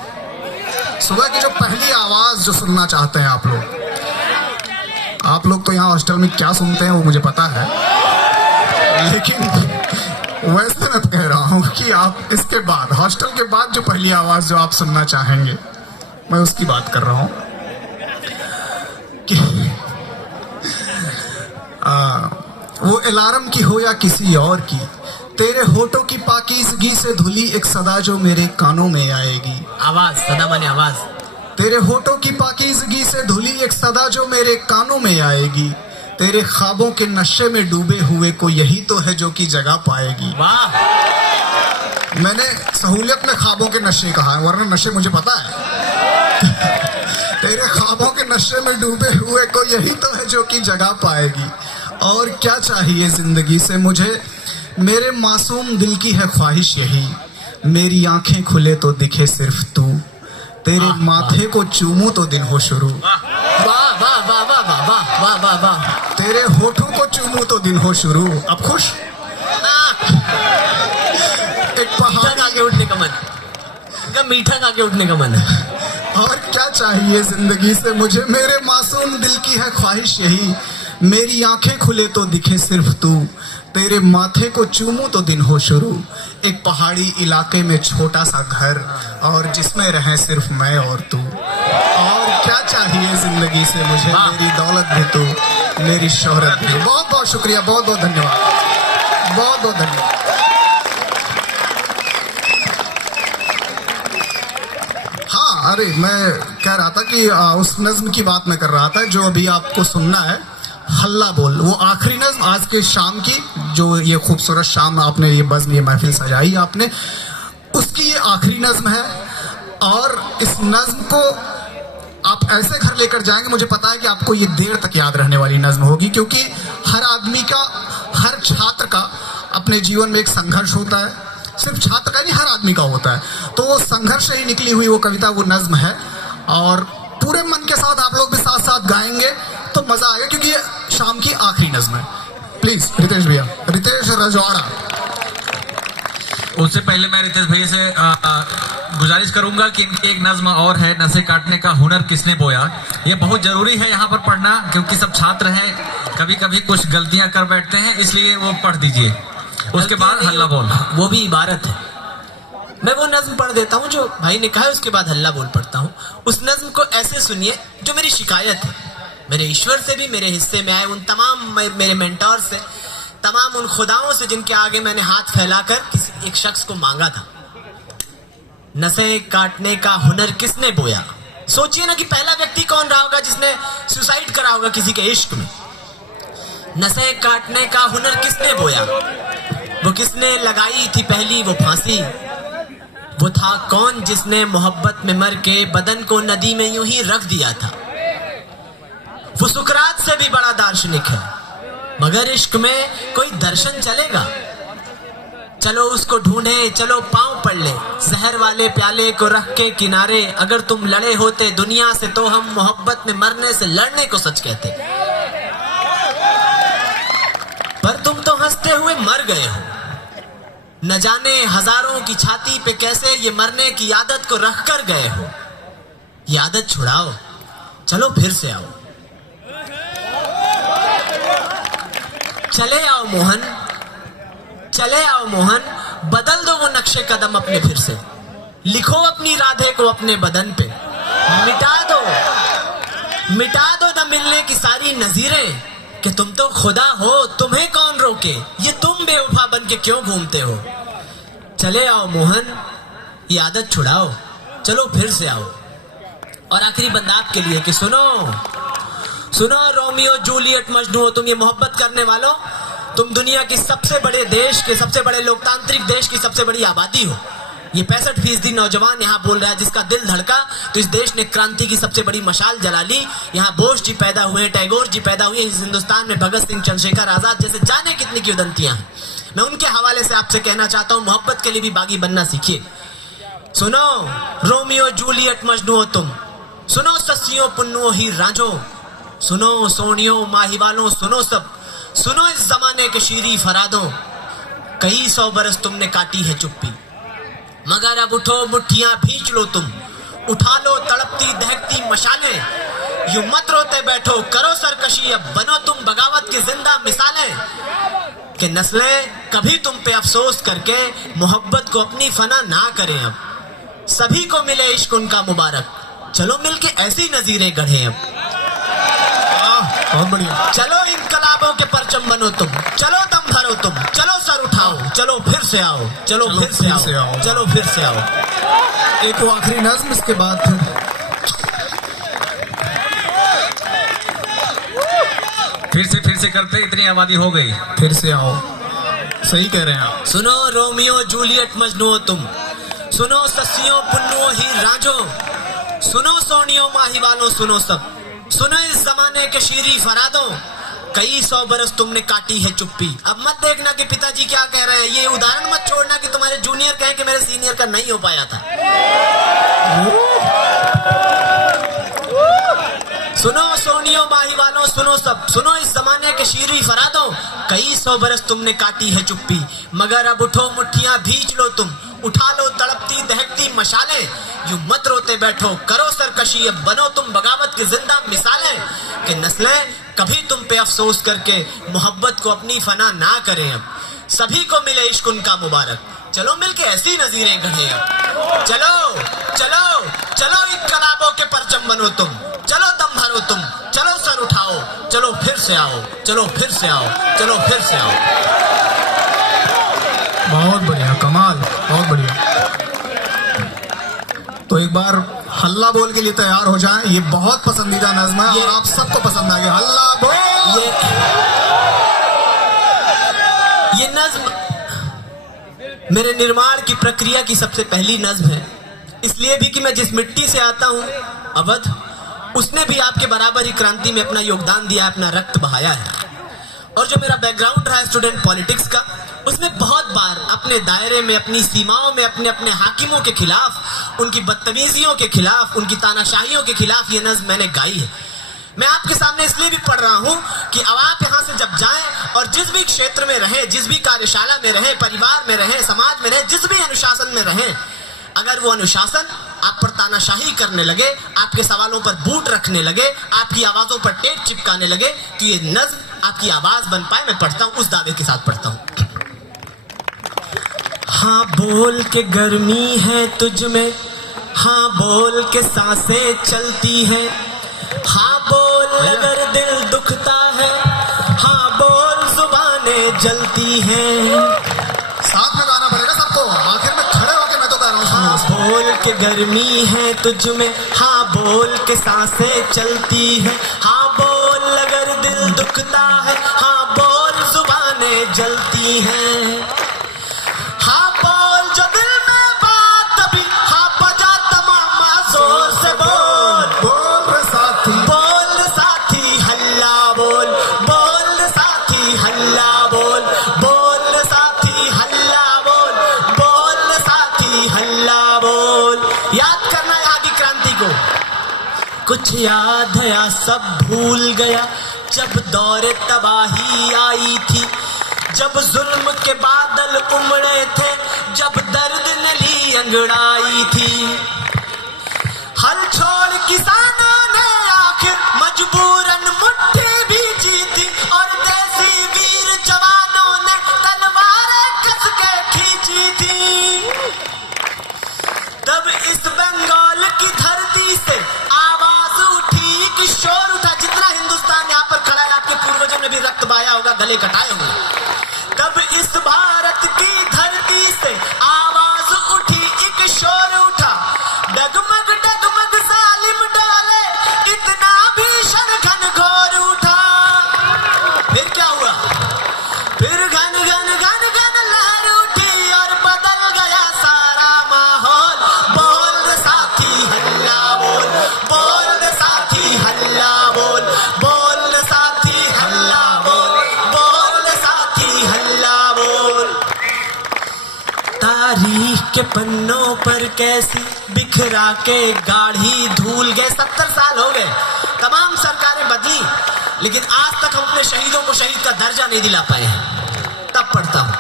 सुबह की जो पहली आवाज जो सुनना चाहते हैं आप लोग तो यहाँ हॉस्टल में क्या सुनते हैं वो मुझे पता है, लेकिन वैसे मैं कह रहा हूँ कि आप इसके बाद हॉस्टल के बाद जो पहली आवाज जो आप सुनना चाहेंगे मैं उसकी बात कर रहा हूँ कि वो अलार्म की हो या किसी और की, तेरे होठों की पाकीज़गी से धुली एक सदा जो मेरे कानों में आएगी। आवाज, सदा माने आवाज। तेरे होठों की पाकीज़गी से धुली एक सदा जो मेरे कानों में आएगी। तेरे ख्वाबों के नशे में डूबे हुए को यही तो है जो कि जगह पाएगी। वाह। मैंने सहूलियत में ख्वाबों के नशे कहा है, वरना नशे मुझे पता है। तेरे ख्वाबों के नशे में डूबे हुए को यही तो है जो कि जगह पाएगी। और क्या चाहिए जिंदगी से मुझे, मेरे मासूम दिल की है ख्वाहिश यही, मेरी आंखें खुले तो दिखे सिर्फ तू, तेरे माथे को चूमूं तो दिन हो शुरू। वाह वाह वाह वाह वाह वाह वाह वाह वाह। तेरे होठों को चूमूं तो दिन हो शुरू। अब खुश? एक मीठा खा के उठने का मन, मीठा खा के उठने का मन। और क्या चाहिए जिंदगी से मुझे, मेरे मासूम दिल की है ख्वाहिश यही, मेरी आंखें खुले तो दिखे सिर्फ तू, तेरे माथे को चूमूं तो दिन हो शुरू। एक पहाड़ी इलाके में छोटा सा घर और जिसमें रहे सिर्फ मैं और तू। और क्या चाहिए जिंदगी से मुझे, मेरी दौलत भी तू, मेरी शोहरत भी। बहुत बहुत शुक्रिया, बहुत बहुत धन्यवाद, बहुत बहुत धन्यवाद। हाँ, अरे मैं कह रहा था कि उस नज्म की बात मैं कर रहा था जो अभी आपको सुनना है, हल्ला बोल। वो आखिरी नज्म आज के शाम की, जो ये खूबसूरत शाम आपने ये बज़्म, ये महफिल सजाई आपने, उसकी ये आखिरी नज्म है। और इस नज्म को आप ऐसे घर लेकर जाएंगे, मुझे पता है कि आपको ये देर तक याद रहने वाली नज्म होगी, क्योंकि हर आदमी का, हर छात्र का अपने जीवन में एक संघर्ष होता है। सिर्फ छात्र का नहीं, हर आदमी का होता है। तो वो संघर्ष से ही निकली हुई वो कविता, वो नज्म है। और पूरे मन के साथ आप लोग भी साथ साथ गाएंगे तो मजा आएगा, क्योंकि ये शाम की आखिरी नज्म है। प्लीज रितेश भैया, रितेश रजवाड़ा। उससे पहले मैं रितेश भैया से गुजारिश करूंगा कि इनकी एक नज्म और है, नशे काटने का हुनर किसने बोया। ये बहुत जरूरी है यहाँ पर पढ़ना, क्योंकि सब छात्र हैं, कभी कभी कुछ गलतियां कर बैठते हैं, इसलिए वो पढ़ दीजिए। उसके बाद हल्ला बोल, वो भी इबारत है। मैं वो नज्म पढ़ देता हूँ जो भाई ने कहा है, उसके बाद हल्ला बोल पढ़ता हूँ। उस नज्म को ऐसे सुनिए जो मेरी शिकायत है, मेरे ईश्वर से भी, मेरे हिस्से में आए उन तमाम मेरे मेंटोर से, तमाम उन खुदाओं से जिनके आगे मैंने हाथ फैलाकर किसी एक शख्स को मांगा था। नशे काटने का हुनर किसने बोया। सोचिए ना कि पहला व्यक्ति कौन रहा होगा जिसने सुसाइड करा होगा किसी के इश्क में। नशे काटने का हुनर किसने बोया, वो किसने लगाई थी पहली वो फांसी। वो था कौन जिसने मोहब्बत में मर के बदन को नदी में यूं ही रख दिया था। वो सुकरात से भी बड़ा दार्शनिक है, मगर इश्क में कोई दर्शन चलेगा। चलो उसको ढूंढे, चलो पांव पड़ ले, जहर वाले प्याले को रख के किनारे। अगर तुम लड़े होते दुनिया से तो हम मोहब्बत में मरने से लड़ने को सच कहते, पर तुम तो हंसते हुए मर गए हो। न जाने हजारों की छाती पे कैसे ये मरने की आदत को रख कर गए हो। ये आदत छुड़ाओ, चलो फिर से आओ। चले आओ मोहन, चले आओ मोहन, बदल दो वो नक्शे कदम अपने फिर से। लिखो अपनी राधे को अपने बदन पे, मिटा दो न मिलने की सारी नजीरें, कि तुम तो खुदा हो, तुम्हें कौन रोके, ये तुम बेवफा बन के क्यों घूमते हो। चले आओ मोहन, ये आदत छुड़ाओ, चलो फिर से आओ। और आखिरी बंदा आपके लिए कि सुनो, सुनो रोमियो जूलियट मजनू, तुम ये मोहब्बत करने वालों, तुम दुनिया की सबसे बड़े देश के, सबसे बड़े लोकतांत्रिक देश की सबसे बड़ी आबादी हो। ये 65% नौजवान यहाँ बोल रहा है, जिसका दिल धड़का तो इस देश ने क्रांति की सबसे बड़ी मशाल जला ली। यहाँ बोस जी पैदा हुए, टैगोर जी पैदा हुए, इस हिंदुस्तान में भगत सिंह, चंद्रशेखर आजाद जैसे जाने कितनी किंवदंतियां हैं। मैं उनके हवाले से आपसे कहना चाहता हूँ, मोहब्बत के लिए भी बागी बनना सीखिए। सुनो रोमियो जूलियट मजनू हो तुम, सुनो ससियों पुन्नुओ ही रांझो, सुनो सोनियो माहीवालों, सुनो सब, सुनो इस जमाने के शीरी फरादों, कई 100 बरस तुमने काटी है चुप्पी, मगर अब उठो मुट्ठियां भींच लो तुम, उठा लो तड़पती दहकती मशालें, यूं मत रोते बैठो करो सरकशी, अब बनो तुम बगावत की जिंदा मिसालें, कि नस्लें कभी तुम पे अफसोस करके मोहब्बत को अपनी फना ना करें। अब सभी को मिले इश्क उनका मुबारक, चलो मिलके ऐसी नजीरें गढ़े। अब बहुत बढ़िया। चलो इनकलाबों के परचम बनो तुम, चलो दम भरो तुम, चलो सर उठाओ, चलो फिर से आओ, चलो फिर से आओ, चलो फिर से आओ। एक वो आखिरी नज्म, इसके बाद फिर से करते इतनी आबादी हो गई। फिर से आओ। सही कह रहे हैं आप। सुनो रोमियो जूलियट मजनू हो तुम, सुनो ससियों पुन्नुओ ही रांझो, सुनो सोनियो माहीवालों, सुनो सब, सुनो इस जमाने के शीरी फरादों, कई 100 बरस तुमने काटी है चुप्पी। अब मत देखना कि पिताजी क्या कह रहे हैं, ये उदाहरण मत छोड़ना कि तुम्हारे जूनियर कहें कि मेरे सीनियर का नहीं हो पाया था। सुनो सोनियो माहीवालों, सुनो सब, सुनो इस जमाने के शीरी फरादों, कई 100 बरस तुमने काटी है चुप्पी, मगर अब उठो मुट्ठियां भींच लो तुम, उठा लो तड़पती दहकती मशालें, यूं मत रोते बैठो करो सरकशी, अब बनो तुम बगावत की जिंदा मिसालें, कि नस्लें कभी तुम पे अफसोस करके मोहब्बत को अपनी फना ना करें। अब सभी को मिले इश्क उनका मुबारक, चलो मिलके ऐसी नजीरें गढ़े। अब चलो चलो चलो इनकलाबों के परचम बनो तुम, चलो दम भरो तुम, चलो सर उठाओ, चलो फिर से आओ, चलो फिर से आओ, चलो फिर से आओ। बहुत बढ़िया, कमाल, बहुत बढ़िया। तो एक बार हल्ला बोल के लिए तैयार हो जाएं। ये बहुत पसंदीदा नज्म है और आप सबको पसंद आ गया। हल्ला बोल। ये नज्म मेरे निर्माण की प्रक्रिया की सबसे पहली नज्म है, इसलिए भी कि मैं जिस मिट्टी से आता हूं अवध, उसने भी आपके बराबर ही क्रांति में अपना योगदान दिया, अपना रक्त बहाया है। और जो मेरा बैकग्राउंड रहा है स्टूडेंट पॉलिटिक्स का, उसमें बहुत बार अपने दायरे में, अपनी सीमाओं में, अपने अपने हाकिमों के खिलाफ, उनकी बदतमीजियों के खिलाफ, उनकी तानाशाहियों के खिलाफ ये नज्म मैंने गाई है। मैं आपके सामने इसलिए भी पढ़ रहा हूं कि अब आप यहां से जब जाएं और जिस भी क्षेत्र में रहें, जिस भी कार्यशाला में रहें, परिवार में रहें, समाज में रहें, जिस भी अनुशासन में रहें, अगर वो अनुशासन आप पर तानाशाही करने लगे, आपके सवालों पर बूट रखने लगे, आपकी आवाजों पर टेप चिपकाने लगे, तो ये नज्म आपकी आवाज बन पाए। मैं पढ़ता हूं, उस दावे के साथ पढ़ता हूं। हाँ बोल के गर्मी है तुझ में, हाँ बोल के सांसें चलती हैं, हाँ बोल अगर दिल दुखता है, हाँ बोल जुबानें जलती हैं। साथ में गाना पड़ेगा सबको, आखिर में खड़े होके मैं तो कह रहा हूँ। हाँ बोल के गर्मी है तुझ में, हाँ बोल के सांसें चलती हैं, हाँ बोल अगर दिल दुखता है, हाँ बोल जुबानें जलती हैं। हाँ बोल जो दिल में बात अभी, हाँ बजा तमामा जोर से बोल, बोल रे साथी, बोल साथी हल्ला बोल, बोल साथी हल्ला बोल, बोल साथी हल्ला बोल, बोल साथी हल्ला बोल। याद करना यहाँ की क्रांति को, कुछ याद है सब भूल गया, जब दौरे तबाही आई थी, जब जुल्म के बादल उमड़े थे, जब दर्द ने ली अंगड़ाई थी। हल छोड़ किसानों ने आखिर मजबूरन मुट्ठी भींची थी, और देसी वीर जवानों ने तलवारें कस के खींची थी। तब इस बंगाल की धरती से आवाज उठी कि शोर उठा, जितना हिंदुस्तान यहाँ पर खड़ा है, आपके पूर्वजों ने भी रक्त बहाया होगा, गले कटाए होंगे। तब इस भारत की धरती से आवाज उठी, एक शोर उठा, डगमग डगमग जालिम डाले, इतना भीषण घनघोर के पन्नों पर कैसी बिखरा के गाढ़ी धूल गए। 70 साल हो गए, तमाम सरकारें बदली, लेकिन आज तक हम अपने शहीदों को शहीद का दर्जा नहीं दिला पाए हैं। तब पढ़ता हूं,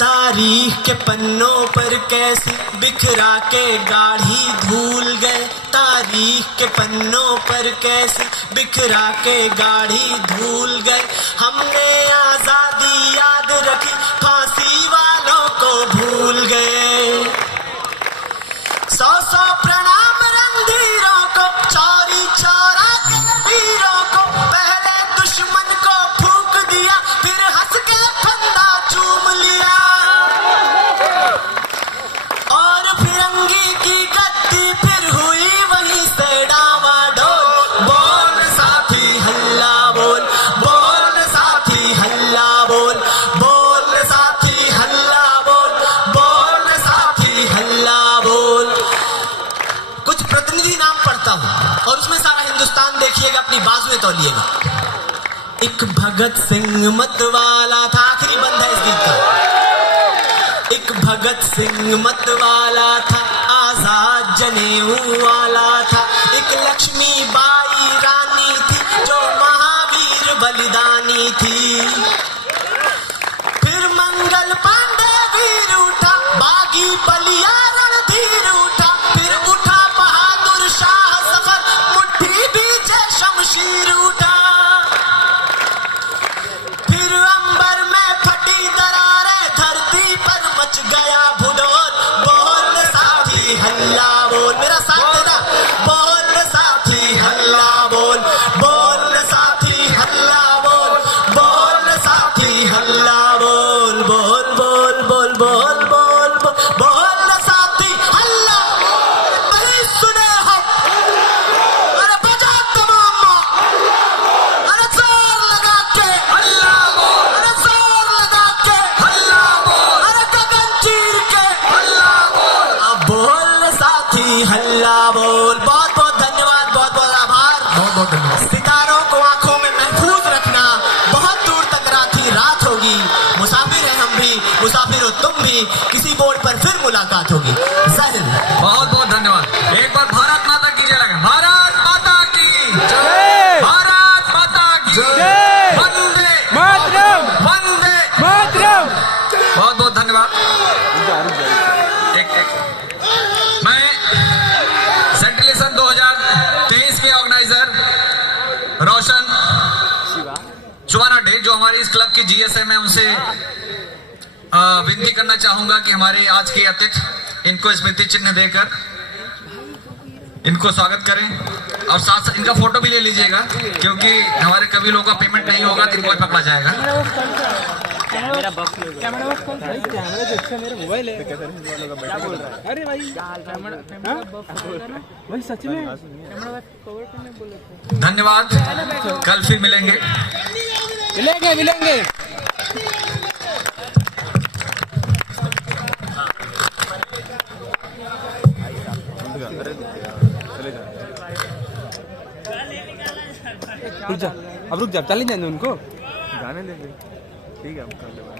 तारीख के पन्नों पर कैसी बिखरा के गाढ़ी धूल गए। तारीख के पन्नों पर कैसी बिखरा के गाढ़ी धूल गए। हमने आजादी याद रखी, फांसी वालों को भूल गए। 100 प्रणाम रणधीरों को, चौरी चौरा के वीरों को। पहले दुश्मन को फूंक दिया, फिर हंस के फंदा चूम लिया। और फिरंगी की गद्दी फिर हुई वहीं से डावाडोल। बोल साथी हल्ला बोल, बोल साथी हल्ला बोल, बोल साथी हल्ला बोल, बोल साथी हल्ला बोल। कुछ प्रतिनिधि नाम पढ़ता हूं और उसमें सारा हिंदुस्तान देखिएगा, अपनी बाजुएं तौलिएगा। एक भगत सिंह मतवाला था, आखिरी बंद है इस गीत का। एक भगत सिंह मतवाला था, आजाद जनेऊ वाला था। एक लक्ष्मी बाई रानी थी, जो महावीर बलिदानी थी। फिर मंगल पांडे वीर उठा, बागी बलिया रणधीर उठा। फिर उठा बहादुर शाह जफर, मुट्ठी बीचे शमशीर उठा। फिर अंबर में फटी दरारें, धरती पर मच गया भूडोल। बोल साथी हल्ला बोल, मेरा साथ देना। बोल साथी हल्ला बोल, बोल साथी हल्ला बोल, बोल साथी हल्ला बोल, बोल बोल बोल बोल बोल बोल, बोल साथी हल्ला। नहीं सुने हम, अरे बजा तमाम, अरे जोर लगा के हल्ला बोल, अरे जोर लगा के हल्ला बोल, अरे गगन चीर के हल्ला बोल। अब बोल साथी हल्ला बोल। बहुत बहुत धन्यवाद, बहुत बहुत आभार, बहुत बहुत धन्यवाद। सितारों को आंखों में महफूज रखना। बहुत दूर तक रात होगी, मुसाफिर हैं हम भी, मुसाफिर हो तुम भी। किसी बोर्ड पर फिर मुलाकात होगी। जय हिंद। बहुत बहुत धन्यवाद। एक बार भारत माता की जय लगा। भारत माता की जय, भारत माता की जय, वंदे मातरम, वंदे मातरम। बहुत बहुत धन्यवाद। मैं सेंट्रल इलेक्शन 2023 के ऑर्गेनाइजर रोशन चुवाना डे, जो हमारी इस क्लब की जीएसएम है, उनसे विनती करना चाहूंगा कि हमारे आज के अतिथि इनको स्मृति चिन्ह देकर इनको स्वागत करें। और साथ साथ इनका फोटो भी ले लीजिएगा, क्योंकि हमारे कभी लोगों का पेमेंट नहीं होगा तो इनको पकड़ा जाएगा। कैमरा मेरा मोबाइल है। अरे भाई भाई सच में धन्यवाद। कल फिर मिलेंगे। अब रुक जा, चले जाएंगे उनको गाने लेंगे। ठीक है, हम कर लेंगे।